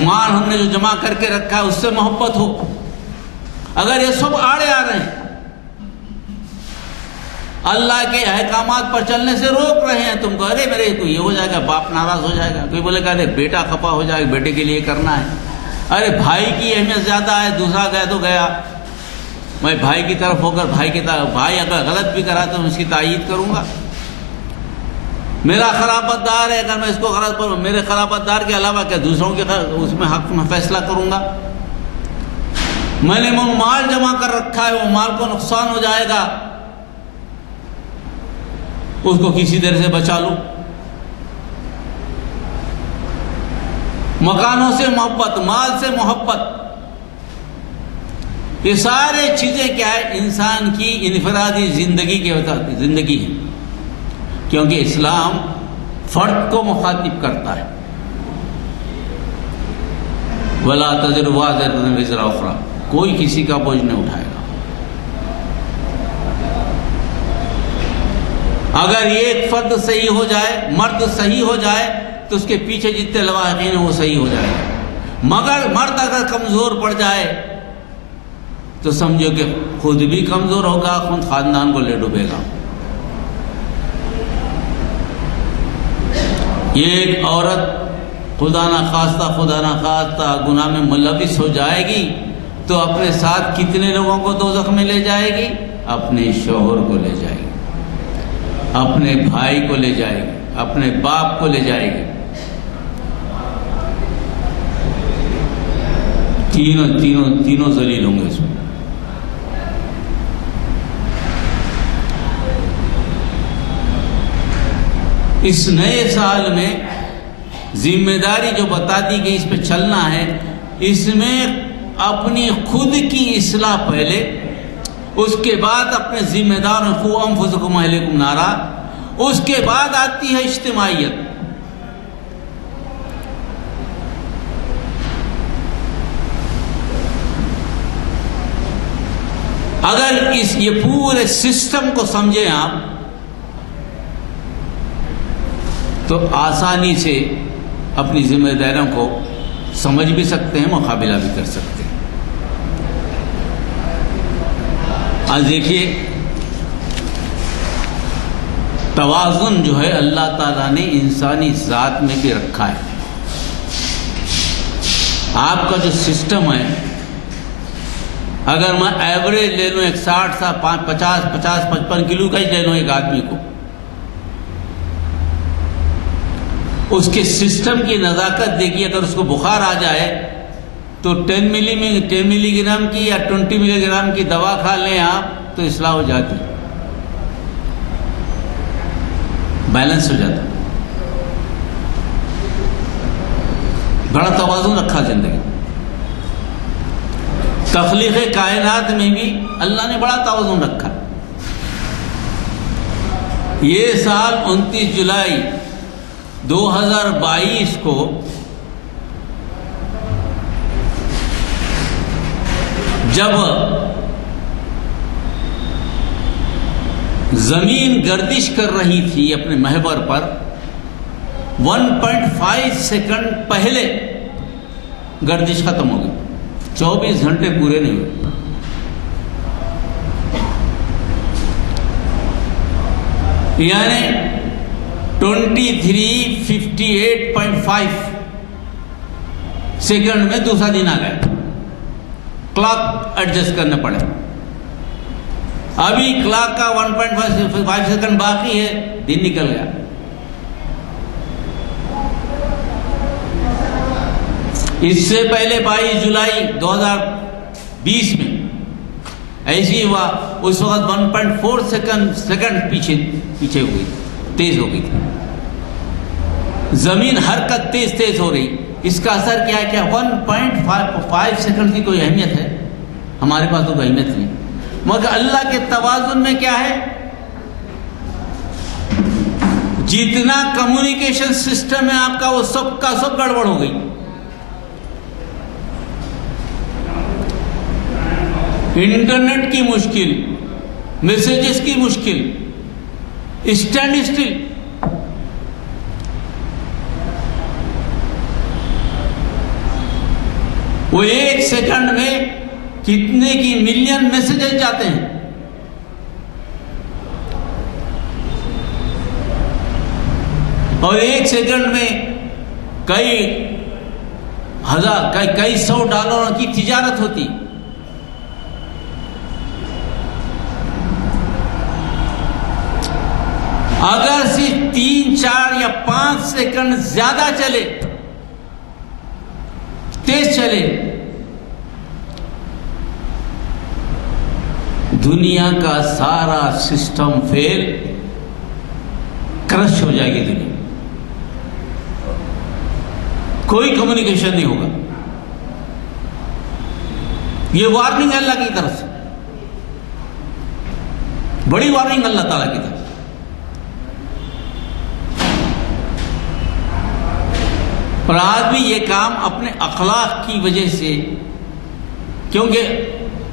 مال ہم نے جو جمع کر کے رکھا ہے اس سے محبت ہو، اگر یہ سب آڑے آ رہے ہیں، اللہ کے احکامات پر چلنے سے روک رہے ہیں تم کو، ارے میرے تو یہ ہو جائے گا، باپ ناراض ہو جائے گا، کوئی بولے گا ارے بیٹا خفا ہو جائے گا، بیٹے کے لیے کرنا ہے، ارے بھائی کی اہمیت زیادہ ہے، دوسرا گیا تو گیا، میں بھائی کی طرف ہو کر بھائی کی طرف، بھائی اگر غلط بھی کرا تو میں اس کی تائید کروں گا. میرا خلافت دار ہے، اگر میں اس کو غلط کروں، میرے خلافت دار کے علاوہ کیا دوسروں کے اس میں حق میں فیصلہ کروں گا. میں نے وہ مال جمع کر رکھا ہے، وہ مال کو نقصان ہو جائے گا، اس کو کسی طرح سے بچا لوں. مکانوں سے محبت، مال سے محبت، یہ سارے چیزیں کیا ہے؟ انسان کی انفرادی زندگی ہے، کیونکہ اسلام فرد کو مخاطب کرتا ہے. وَلَا تَزِرُ وَازِرَةٌ وِزْرَ أُخْرَىٰ، کوئی کسی کا بوجھ نہیں اٹھائے گا. اگر ایک فرد صحیح ہو جائے، مرد صحیح ہو جائے، تو اس کے پیچھے جتنے لواحقین ہیں وہ صحیح ہو جائے گا. مگر مرد اگر کمزور پڑ جائے تو سمجھو کہ خود بھی کمزور ہوگا، خود خاندان کو لے ڈوبے گا. ایک عورت خدا نخواستہ گناہ میں ملوث ہو جائے گی تو اپنے ساتھ کتنے لوگوں کو دوزخ میں لے جائے گی؟ اپنے شوہر کو لے جائے گی، اپنے بھائی کو لے جائے گی، اپنے باپ کو لے جائے گی. تینوں ذلیل ہوں گے اس میں. اس نئے سال میں ذمہ داری جو بتا دی گئی اس پہ چلنا ہے، اس میں اپنی خود کی اصلاح پہلے، اس کے بعد اپنے ذمہ داروں قو انفسکم اہلیکم نارا، اس کے بعد آتی ہے اجتماعیت. اگر یہ پورے سسٹم کو سمجھیں آپ تو آسانی سے اپنی ذمہ داریوں کو سمجھ بھی سکتے ہیں، مقابلہ بھی کر سکتے ہیں. آج دیکھیے توازن جو ہے اللہ تعالیٰ نے انسانی ذات میں بھی رکھا ہے. آپ کا جو سسٹم ہے اگر میں ایوریج لے لوں 50-55 کلو کا ہی لے لوں ایک آدمی کو، اس کے سسٹم کی نزاکت دیکھیے، اگر اس کو بخار آ جائے تو 10 ملی گرام کی یا 20 ملی گرام کی دوا کھا لیں آپ تو اصلاح ہو جاتی، بیلنس ہو جاتا. بڑا توازن رکھا زندگی. تخلیق کائنات میں بھی اللہ نے بڑا توازن رکھا. یہ سال 29 جولائی 2022 کو جب زمین گردش کر رہی تھی اپنے محور پر 1.5 سیکنڈ پہلے گردش ختم ہو گئی. 24 گھنٹے پورے نہیں ہوئے. یعنی 23:58.5 سیکنڈ میں دوسرا دن آ گیا. کلاک ایڈجسٹ کرنے پڑے. ابھی کلاک کا 1.5 سیکنڈ باقی ہے، دن نکل گیا. اس سے پہلے 22 جولائی 2020 میں ایسی ہوا. اس وقت 1.4 سیکنڈ پیچھے ہو گئی، تیز ہو گئی تھی. زمین حرکت تیز ہو رہی. اس کا اثر کیا ہے؟ کیا 1.5 سیکنڈ کی کوئی اہمیت ہے؟ ہمارے پاس تو کوئی اہمیت نہیں. مگر اللہ کے توازن میں کیا ہے؟ جتنا کمیونیکیشن سسٹم ہے آپ کا وہ سب کا سب گڑبڑ ہو گئی. انٹرنیٹ کی مشکل، میسیجز کی مشکل، اسٹینڈ اسٹل. وہ 1 سیکنڈ میں کتنے کی ملین میسیجز جاتے ہیں. اور 1 سیکنڈ میں کئی سو ڈالروں کی تجارت ہوتی. اگر صرف 3, 4 یا 5 سیکنڈ زیادہ چلے، تیز چلے، دنیا کا سارا سسٹم فیل، کرش ہو جائے گی دنیا. کوئی کمیونیکیشن نہیں ہوگا. یہ وارننگ اللہ کی طرف سے، بڑی وارننگ اللہ تعالیٰ کی طرف. اور آدمی یہ کام اپنے اخلاق کی وجہ سے، کیونکہ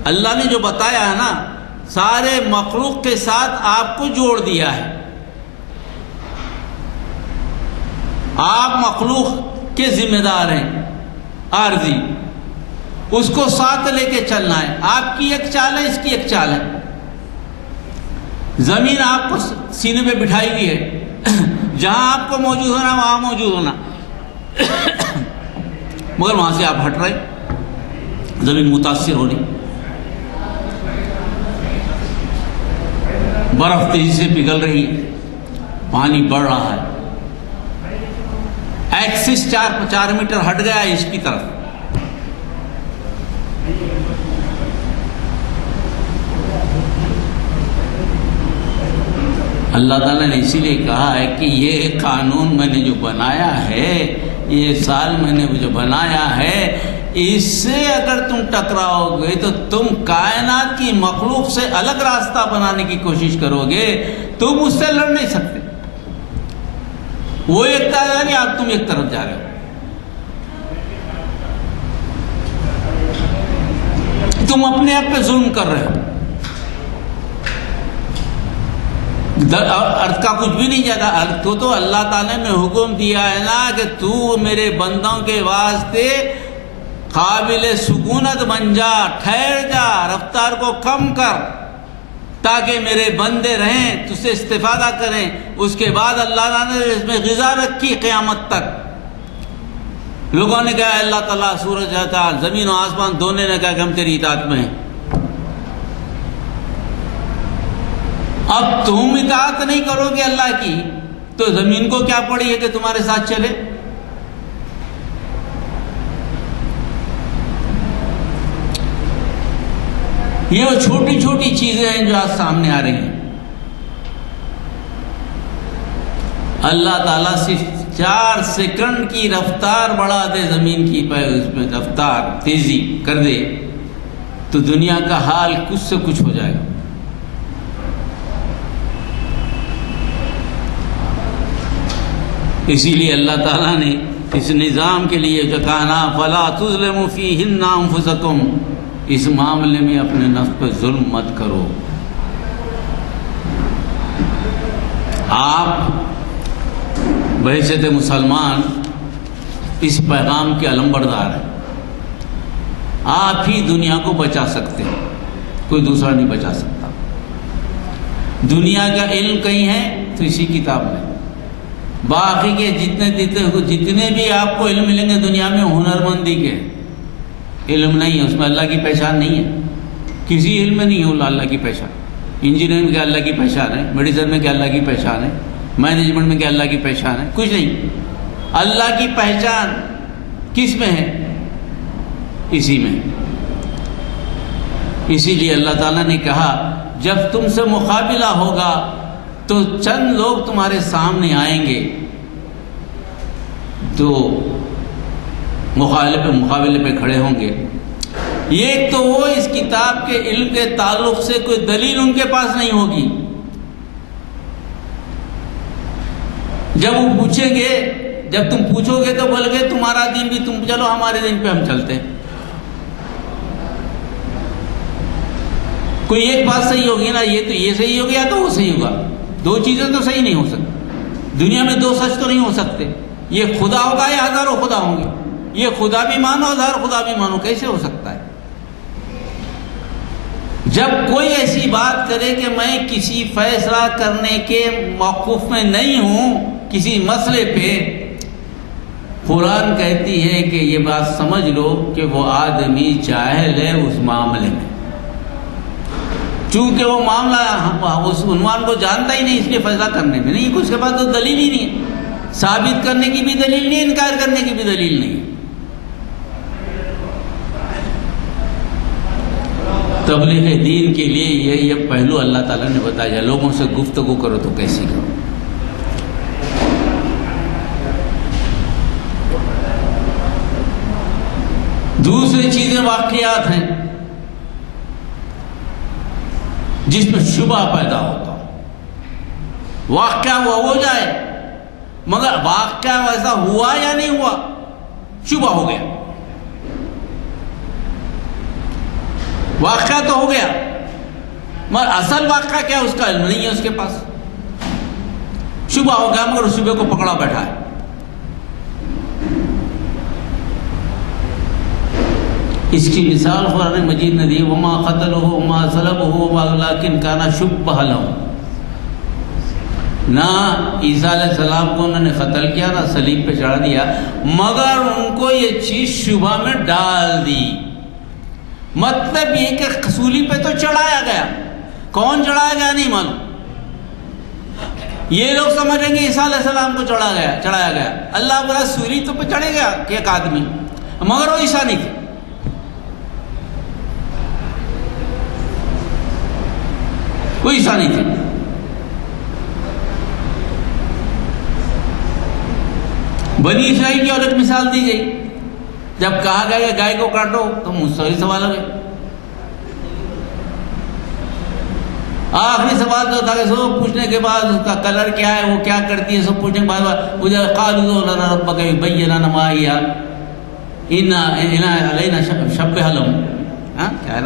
اللہ نے جو بتایا ہے نا، سارے مخلوق کے ساتھ آپ کو جوڑ دیا ہے. آپ مخلوق کے ذمہ دار ہیں عارضی، اس کو ساتھ لے کے چلنا ہے. آپ کی ایک چال ہے، اس کی ایک چال ہے. زمین آپ کو سینے پہ بٹھائی ہوئی ہے، جہاں آپ کو موجود ہونا وہاں موجود ہونا. مگر وہاں سے آپ ہٹ رہے، زمین متاثر ہو رہی. برف تیزی سے پگھل رہی ہے، پانی بڑھ رہا ہے. ایکسس 4 میٹر ہٹ گیا ہے اس کی طرف. اللہ تعالیٰ نے اسی لیے کہا ہے کہ یہ قانون میں نے جو بنایا ہے، یہ سال میں نے جو بنایا ہے، اس سے اگر تم ٹکراؤ گے تو تم کائنات کی مخلوق سے الگ راستہ بنانے کی کوشش کرو گے. تم اس سے لڑ نہیں سکتے. وہ ایک طرف جا رہی، آپ تم ایک طرف جا رہے ہو. تم اپنے آپ پہ ظلم کر رہے ہو. ارض کا کچھ بھی نہیں جاتا. ارض کو تو اللہ تعالیٰ نے حکم دیا ہے نا کہ تو میرے بندوں کے واسطے قابل سکونت بن جا، ٹھہر جا، رفتار کو کم کر تاکہ میرے بندے رہیں، تجھ سے استفادہ کریں. اس کے بعد اللہ نے اس میں غذا رکھی قیامت تک. لوگوں نے کہا اللہ تعالیٰ سورج زمین و آسمان دونوں نے کہا کہ ہم تیری اطاعت میں ہیں. اب تم اطاعت نہیں کرو گے اللہ کی تو زمین کو کیا پڑی ہے کہ تمہارے ساتھ چلے؟ یہ وہ چھوٹی چھوٹی چیزیں ہیں جو آج سامنے آ رہی ہیں. اللہ تعالیٰ صرف 4 سیکنڈ کی رفتار بڑھا دے، زمین کی اس میں رفتار تیزی کر دے تو دنیا کا حال کچھ سے کچھ ہو جائے گا. اسی لیے اللہ تعالیٰ نے اس نظام کے لیے جو کہا فَلَا تُظْلِمُوا فِيهِنَّ أَنفُسَكُمْ، اس معاملے میں اپنے نفس پہ ظلم مت کرو. آپ بحیثیت مسلمان اس پیغام کے علمبردار ہیں. آپ ہی دنیا کو بچا سکتے ہیں، کوئی دوسرا نہیں بچا سکتا. دنیا کا علم کہیں ہے تو اسی کتاب میں. باقی کے جتنے بھی آپ کو علم ملیں گے دنیا میں ہنرمندی کے علم نہیں ہے، اس میں اللہ کی پہچان نہیں ہے. کسی علم میں نہیں ہے اللہ کی پہچان. انجینئرنگ میں کیا اللہ کی پہچان ہے؟ میڈیسن میں کیا اللہ کی پہچان ہے؟ مینجمنٹ میں کیا اللہ کی پہچان ہے؟ کچھ نہیں. اللہ کی پہچان کس میں ہے؟ اسی میں. اسی لیے اللہ تعالیٰ نے کہا جب تم سے مقابلہ ہوگا تو چند لوگ تمہارے سامنے آئیں گے تو مقابلے پہ کھڑے ہوں گے. ایک تو وہ اس کتاب کے علم کے تعلق سے کوئی دلیل ان کے پاس نہیں ہوگی. جب وہ پوچھیں گے، جب تم پوچھو گے تو بولے گے تمہارا دین بھی تم چلو، ہمارے دین پہ ہم چلتے ہیں. کوئی ایک بات صحیح ہوگی نا، یہ تو یہ صحیح ہو گیا تو وہ صحیح ہوگا. 2 چیزیں تو صحیح نہیں ہو سکتی. دنیا میں 2 سچ تو نہیں ہو سکتے. یہ خدا ہوگا یا ہزاروں خدا ہوں گے. یہ خدا بھی مانو ہزار خدا بھی مانو، کیسے ہو سکتا ہے؟ جب کوئی ایسی بات کرے کہ میں کسی فیصلہ کرنے کے موقف میں نہیں ہوں کسی مسئلے پہ، قرآن کہتی ہے کہ یہ بات سمجھ لو کہ وہ آدمی جاہل ہے اس معاملے میں. چونکہ وہ معاملہ اس عنوان کو جانتا ہی نہیں، اس لیے فیصلہ کرنے میں نہیں. اس کے پاس تو دلیل ہی نہیں ہے، ثابت کرنے کی بھی دلیل نہیں، انکار کرنے کی بھی دلیل نہیں. تبلیغ دین کے لیے یہ پہلو اللہ تعالیٰ نے بتایا. لوگوں سے گفتگو کرو تو کیسی کرو. دوسری چیزیں واقعات ہیں جس میں شبہ پیدا ہوتا. واقعہ ہو جائے مگر واقعہ ویسا ہوا یا نہیں ہوا، شبہ ہو گیا. واقعہ تو ہو گیا مگر اصل واقعہ کیا اس کا علم نہیں ہے اس کے پاس. شبہ ہو گیا مگر اس شبہ کو پکڑا بیٹھا ہے. اس کی مثال قرآن مجید نے دی وما قتلہ وما صلبہ ولکن کان شبہ لہم. نہ عیسیٰ علیہ السلام کو انہوں نے قتل کیا نہ صلیب پہ چڑھا دیا مگر ان کو یہ چیز شبہ میں ڈال دی. مطلب یہ کہ سولی پہ تو چڑھایا گیا، کون چڑھایا گیا نہیں معلوم. یہ لوگ سمجھیں گے عیسیٰ علیہ السلام کو چڑھایا گیا. اللہ بولا سولی تو پہ چڑھے گیا کہ ایک آدمی، مگر وہ عیسیٰ نہیں تھے. وہ عیسیٰ نہیں تھے. بنی اسرائیل کی اور ایک مثال دی گئی. جب کہا گیا کہ گائے کو کاٹو تو مستقل سوال ہو گیا. آخری سوال تو تھا کہ سب پوچھنے کے بعد اس کا کلر کیا ہے، وہ کیا کرتی ہے، سب پوچھنے کے بعد مجھے قالوا لنا ربک یبین لنا ما ہی ان علینا شبہ لهم. کیا ہے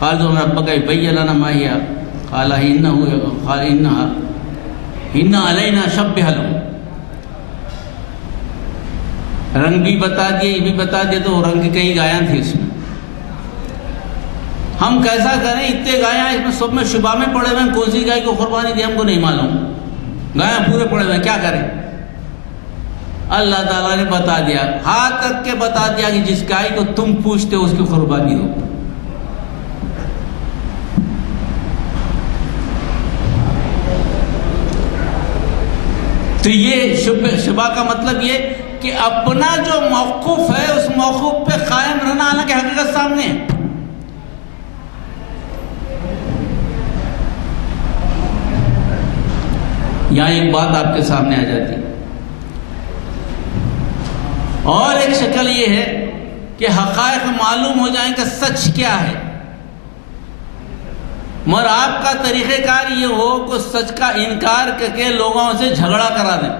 قالوا لنا ربک یبین لنا ما ہی قال ان علینا شبہ لهم. رنگ بھی بتا دیے، یہ بھی بتا دیے تو رنگ کئی گایاں تھی اس میں. ہم کیسا کریں؟ اتنے گایاں اس میں سب میں شبہ میں پڑے ہوئے ہیں، کون سی گائے کو قربانی دی ہم کو نہیں معلوم. گایاں پورے پڑے ہوئے ہیں، کیا کریں؟ اللہ تعالیٰ نے بتا دیا، ہاتھ تک کے بتا دیا کہ جس گائے کو تم پوچھتے ہو اس کی قربانی دو. تو یہ شبہ کا مطلب یہ کہ اپنا جو موقف ہے اس موقف پہ قائم رہنا، حالانکہ حقیقت سامنے ہے. یہاں ایک بات آپ کے سامنے آ جاتی ہے، اور ایک شکل یہ ہے کہ حقائق معلوم ہو جائیں کہ سچ کیا ہے، مگر آپ کا طریقہ کار یہ ہو کہ سچ کا انکار کر کے لوگوں سے جھگڑا کرا دیں.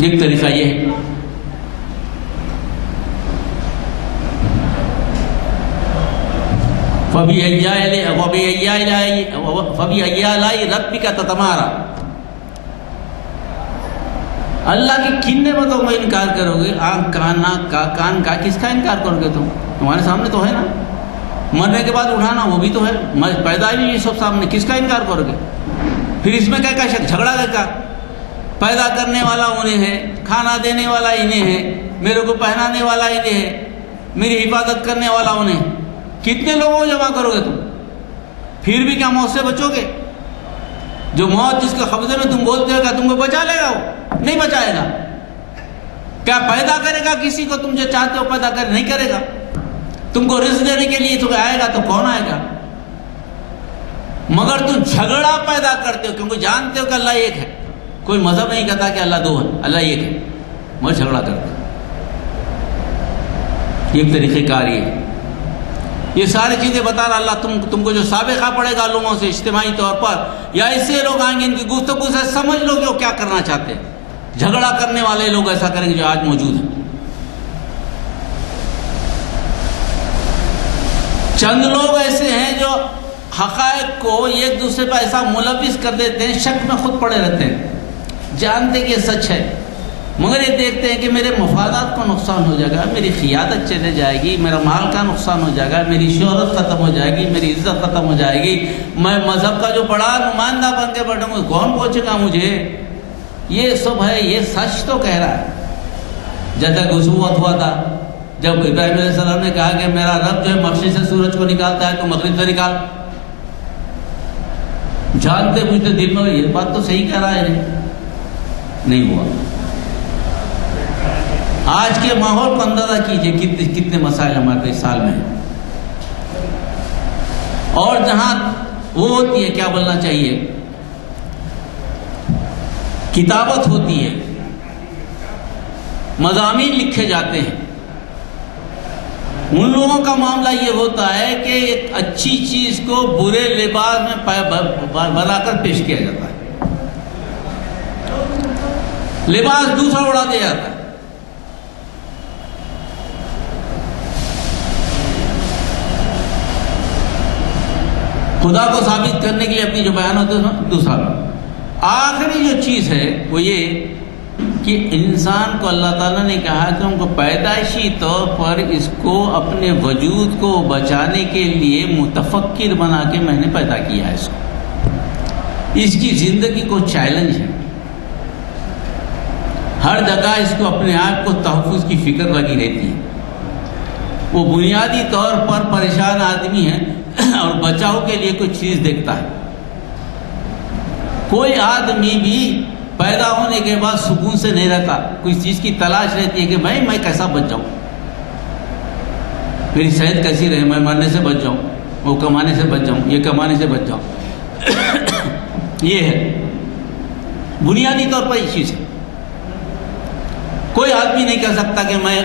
ایک طریقہ یہ ہے. فَبِأَيِّ آلَاءِ رَبِّكَ تَتَمَارَىٰ، اللہ کی کن نعمتوں کا انکار کرو گے؟ آنکھ کا، ناک کا، کان کا، کس کا انکار کرو گے؟ تمہارے سامنے تو ہے نا. مرنے کے بعد اٹھانا وہ بھی تو ہے، پیدا ہی یہ سب سامنے، کس کا انکار کرو گے؟ پھر اس میں کیا شک، جھگڑا کا؟ پیدا کرنے والا انہیں ہے، کھانا دینے والا انہیں ہے، میرے کو پہنانے والا انہیں ہے، میری حفاظت کرنے والا انہیں. کتنے لوگوں کو جمع کرو گے تم؟ پھر بھی کیا موت سے بچو گے؟ جو موت جس کے قبضے میں تم بولتے ہو، کیا تم کو بچا لے گا؟ وہ نہیں بچائے گا. کیا پیدا کرے گا کسی کو؟ تم جو چاہتے ہو پیدا کر نہیں کرے گا. تم کو رزق دینے کے لیے تو آئے گا، تو کون آئے گا؟ مگر تم جھگڑا پیدا کرتے ہو، کیونکہ جانتے ہو کہ اللہ ایک ہے. کوئی مذہب نہیں کہتا کہ اللہ دو ہے، اللہ ایک ہے، مگر جھگڑا کرتے ہو. ایک طریقہ کار یہ ہے. یہ ساری چیزیں بتا رہا اللہ، تم کو جو سابقہ پڑے گا لوگوں سے اجتماعی طور پر، یا ایسے لوگ آئیں گے ان کی گفتگو سے سمجھ لو کہ وہ کیا کرنا چاہتے ہیں. جھگڑا کرنے والے لوگ ایسا کریں گے جو آج موجود ہیں. چند لوگ ایسے ہیں جو حقائق کو ایک دوسرے پر ایسا ملوث کر دیتے ہیں، شک میں خود پڑے رہتے ہیں، جانتے کہ یہ سچ ہے، مگر یہ دیکھتے ہیں کہ میرے مفادات کو نقصان ہو جائے گا، میری قیادت چلے جائے گی، میرا مال کا نقصان ہو جائے گا، میری شہرت ختم ہو جائے گی، میری عزت ختم ہو جائے گی، میں مذہب کا جو بڑا نمائندہ بن کے بیٹھوں گا، کون پوچھے گا مجھے؟ یہ سب ہے، یہ سچ تو کہہ رہا ہے. جیسا غزوت ہوا تھا جب ابراہیم علیہ السلام نے کہا کہ میرا رب جو ہے مشرق سے سورج کو نکالتا ہے تو مغرب سے نکال. جانتے بوجھتے دل میں یہ بات تو صحیح کہہ رہا ہے، نہیں ہوا. آج کے ماحول کو اندازہ کیجئے کتنے مسائل ہمارے سال میں ہیں. اور جہاں وہ ہوتی ہے، کیا بولنا چاہیے، کتابت ہوتی ہے، مضامین لکھے جاتے ہیں، ان لوگوں کا معاملہ یہ ہوتا ہے کہ ایک اچھی چیز کو برے لباس میں بنا کر پیش کیا جاتا ہے، لباس دوسرا اڑا دیا جاتا ہے. خدا کو ثابت کرنے کے لیے اپنی جو بیان ہوتے ہیں دوسرا. آخری جو چیز ہے وہ یہ کہ انسان کو اللہ تعالیٰ نے کہا کہ ان کو پیدائشی طور پر اس کو اپنے وجود کو بچانے کے لیے متفکر بنا کے میں نے پیدا کیا ہے. اس کی زندگی کو چیلنج ہے، ہر جگہ اس کو اپنے آپ کو تحفظ کی فکر لگی رہتی ہے. وہ بنیادی طور پر پریشان آدمی ہے اور بچاؤ کے لیے کوئی چیز دیکھتا ہے. کوئی آدمی بھی پیدا ہونے کے بعد سکون سے نہیں رہتا، کوئی چیز کی تلاش رہتی ہے کہ میں کیسا بچ جاؤں، میری صحت کیسی رہے، میں مرنے سے بچ جاؤں، وہ کمانے سے بچ جاؤں، یہ کمانے سے بچ جاؤں. یہ ہے بنیادی طور پر یہ چیز ہے. کوئی آدمی نہیں کہہ سکتا کہ میں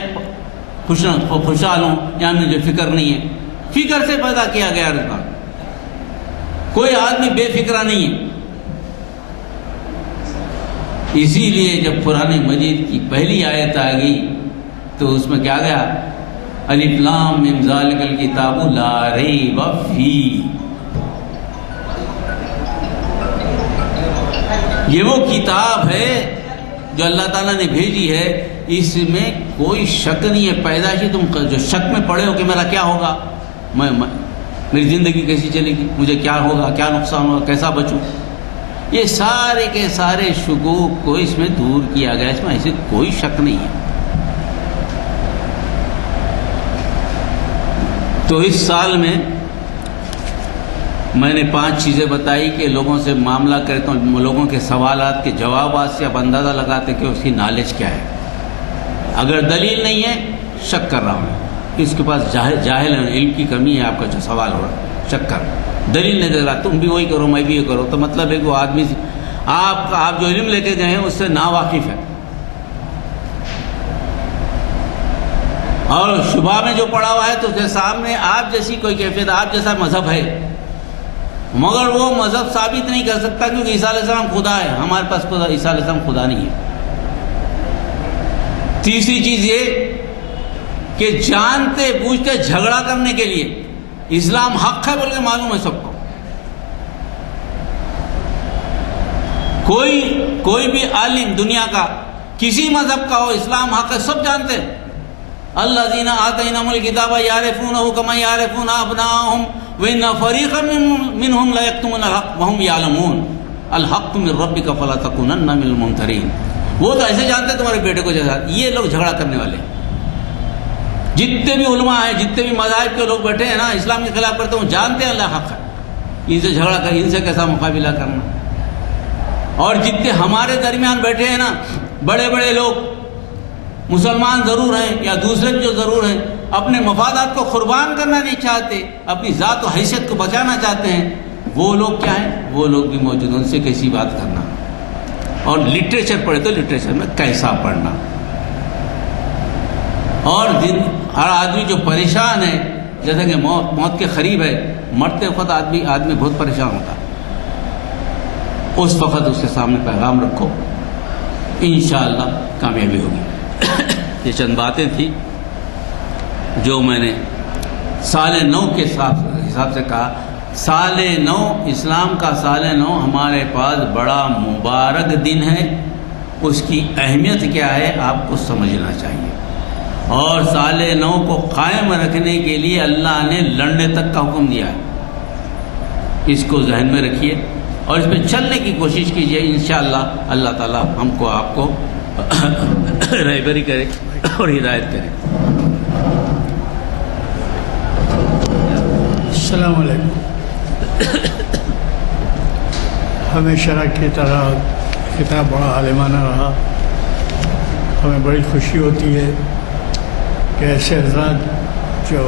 خوشحال ہوں یا مجھے فکر نہیں ہے. فکر سے پیدا کیا گیا رہتا. کوئی آدمی بے فکرہ نہیں ہے. اسی لیے جب قرآن مجید کی پہلی آیت آ گئی تو اس میں کیا گیا، الف لام میم ذالک الکتاب لا ریب فیہ. یہ وہ کتاب ہے جو اللہ تعالیٰ نے بھیجی ہے، اس میں کوئی شک نہیں ہے. پیدائشی تم جو شک میں پڑے ہو کہ میرا کیا ہوگا، میری زندگی کیسی چلے گی، مجھے کیا ہوگا، کیا نقصان ہوگا، کیسا بچوں، یہ سارے کے سارے شکوک کو اس میں دور کیا گیا. اس میں ایسے کوئی شک نہیں ہے. تو اس سال میں میں نے 5 چیزیں بتائی کہ لوگوں سے معاملہ کرتا ہوں، لوگوں کے سوالات کے جوابات سے آپ اندازہ لگاتے کہ اس کی نالج کیا ہے. اگر دلیل نہیں ہے شک کر رہا ہوں، اس کے پاس جاہل ہے، علم کی کمی ہے، آپ کا جو سوال ہو رہا ہے شک کر. دلیل نہیں دے رہا، تم بھی وہی کرو میں بھی یہ کرو، تو مطلب ہے کہ وہ آدمی آپ جو علم لے کے گئے ہیں اس سے ناواقف ہے. اور شبہ میں جو پڑا ہوا ہے تو اس کے سامنے آپ جیسی کوئی کیفیت، آپ جیسا مذہب ہے، مگر وہ مذہب ثابت نہیں کر سکتا کیونکہ عیسیٰ علیہ السلام خدا ہے. ہمارے پاس خدا عیسیٰ علیہ السلام خدا نہیں ہے. تیسری چیز یہ کہ جانتے بوجھتے جھگڑا کرنے کے لیے اسلام حق ہے بول کے معلوم ہے سب کو. کوئی بھی عالم دنیا کا کسی مذہب کا ہو، اسلام حق ہے سب جانتے ہیں. الذین آتیناہم الکتاب یعرفونہ کما یعرفون ابناءہم وان فریقا منہم لیکتمون الحق وہم یعلمون الحق من ربک فلا تکونن من الممترین. وہ تو ایسے جانتے ہیں تمہارے بیٹے کو جیسا. یہ لوگ جھگڑا کرنے والے ہیں. جتنے بھی علماء ہیں، جتنے بھی مذاہب کے لوگ بیٹھے ہیں نا اسلام کے خلاف کرتے ہیں، وہ جانتے ہیں اللہ حق ہے. ان سے جھگڑا کر، ان سے کیسا مقابلہ کرنا. اور جتنے ہمارے درمیان بیٹھے ہیں نا بڑے بڑے لوگ، مسلمان ضرور ہیں یا دوسرے بھی جو ضرور ہیں، اپنے مفادات کو قربان کرنا نہیں چاہتے، اپنی ذات و حیثیت کو بچانا چاہتے ہیں، وہ لوگ کیا ہیں؟ وہ لوگ بھی موجود ہیں. ان سے کیسی بات کرنا. اور لٹریچر پڑھے تو لٹریچر میں کیسا پڑھنا. اور ہر آدمی جو پریشان ہے، جیسے کہ موت کے قریب ہے، مرتے وقت آدمی بہت پریشان ہوتا ہے، اس وقت اس کے سامنے پیغام رکھو، انشاءاللہ کامیابی ہوگی. یہ چند باتیں تھیں جو میں نے سال نو کے حساب سے کہا. سال نو، اسلام کا سال نو ہمارے پاس بڑا مبارک دن ہے. اس کی اہمیت کیا ہے آپ کو سمجھنا چاہیے. اور سال نو کو قائم رکھنے کے لیے اللہ نے لڑنے تک کا حکم دیا ہے. اس کو ذہن میں رکھیے اور اس پہ چلنے کی کوشش کیجیے. انشاءاللہ اللہ تعالی ہم کو آپ کو رہبری کرے اور ہدایت کرے. السلام علیکم. ہمیشہ کی طرح کتاب بڑا عالمانہ رہا. ہمیں بڑی خوشی ہوتی ہے کہ ایسے حضرات جو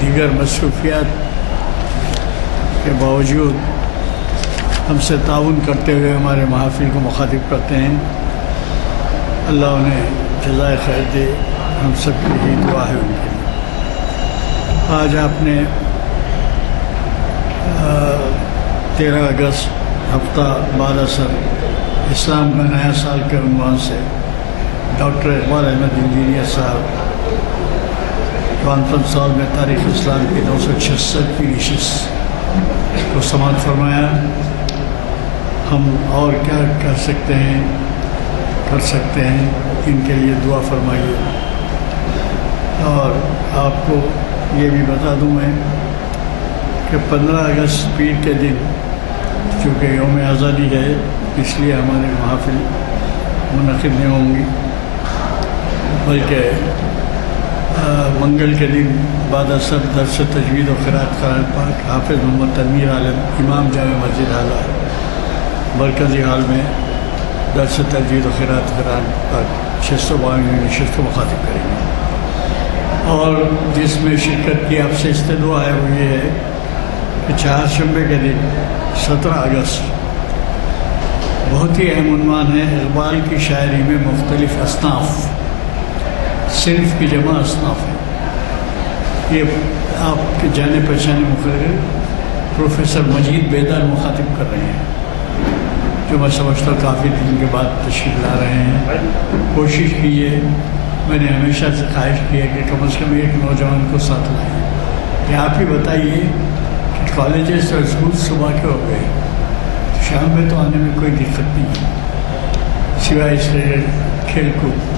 دیگر مصروفیات کے باوجود ہم سے تعاون کرتے ہوئے ہمارے محافل کو مخاطب کرتے ہیں، اللہ انہیں جزائے خیر دے. ہم سب کی ہی دعا ہے ان کے لیے. آج آپ نے 13 اگست ہفتہ بعد اثر اسلام کا نیا سال کے عنوان سے ڈاکٹر اقبال احمد انجینئر صاحب کانفرنس ہال میں تاریخ اسلام کی 966 نشست کو سماعت فرمایا. ہم اور کیا کر سکتے ہیں ان کے لیے دعا فرمائیے. اور آپ کو یہ بھی بتا دوں میں کہ 15 اگست پیر کے دن چونکہ یوم آزادی ہے اس لیے ہمارے محافل منعقد نہیں ہوں گی، بلکہ منگل کے دن بعد اثر درس تجوید و قرأت قرآن پاک حافظ محمد تنویر عالم امام جامع مسجد حالہ مرکزی حال میں درس تجوید و قرأت قرآن پاک 652 نشست کو مخاطب کریں گے. اور جس میں شرکت کی آپ سے استدعا ہے وہ یہ ہے کہ چہارشنبے کے دن 17 اگست بہت ہی اہم عنوان ہے اقبال کی شاعری میں مختلف اصناف. صنف کی جمع اصناف ہے. یہ آپ کے جانے پہچانے مقرر پروفیسر مجید بیدار مخاطب کر رہے ہیں، جو میں سمجھتا ہوں کافی دن کے بعد تشریف لا رہے ہیں. کوشش کیے، میں نے ہمیشہ سے خواہش کی ہے کہ کم از کم ایک نوجوان کو ساتھ لائیں. کہ آپ ہی بتائیے کہ کالجز اور اسکول صبح کے ہو گئے، شام میں تو آنے میں کوئی دقت نہیں ہے، سوائے اس کھیل کود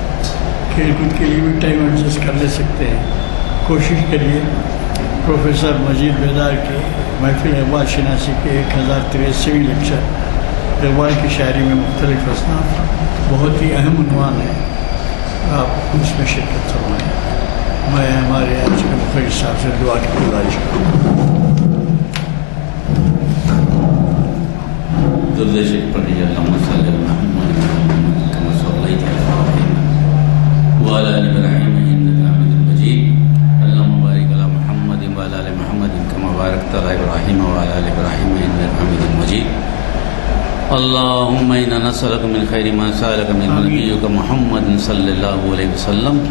کے لیے بھی ٹائم ایڈجسٹ کر لے سکتے ہیں. کوشش کریے. پروفیسر مجید بیدار کی محفل اقبال شناسی کے 1083ویں لیکچر اقبال کی شاعری میں مختلف اصناف بہت ہی اہم عنوان ہے. آپ اس میں شرکت فرمائیں. میں ہمارے آج کے مخرج صاحب سے دعا کی گزارش کروں. درود شریف پڑھیے اللہم صلی علی محمد کما صلیت علی ابراہیم وعلی آل ابراہیم انک حمید مجید اللہم بارک علی محمد وعلی آل محمد کما بارکت علی ابراہیم وعلی آل ابراہیم انک حمید مجید اللہم انا نسألک من خیر ما سألک من نبیک محمد صلی اللہ علیہ وسلم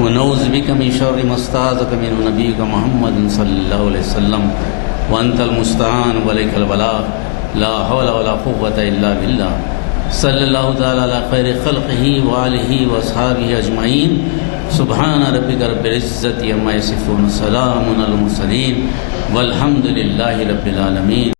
ونعوذ بک من شر ما استعاذک من نبیک محمد صلی اللہ علیہ وسلم وانت المستعان ولیک البلاغ لا حول ولا قوة الا باللہ صلی اللہ تعالی علی خیر خلقہ وآلہ واصحابہ اجمعین سبحان ربک رب العزت عما یصفون سلام علی المرسلین والحمد للہ رب العالمین.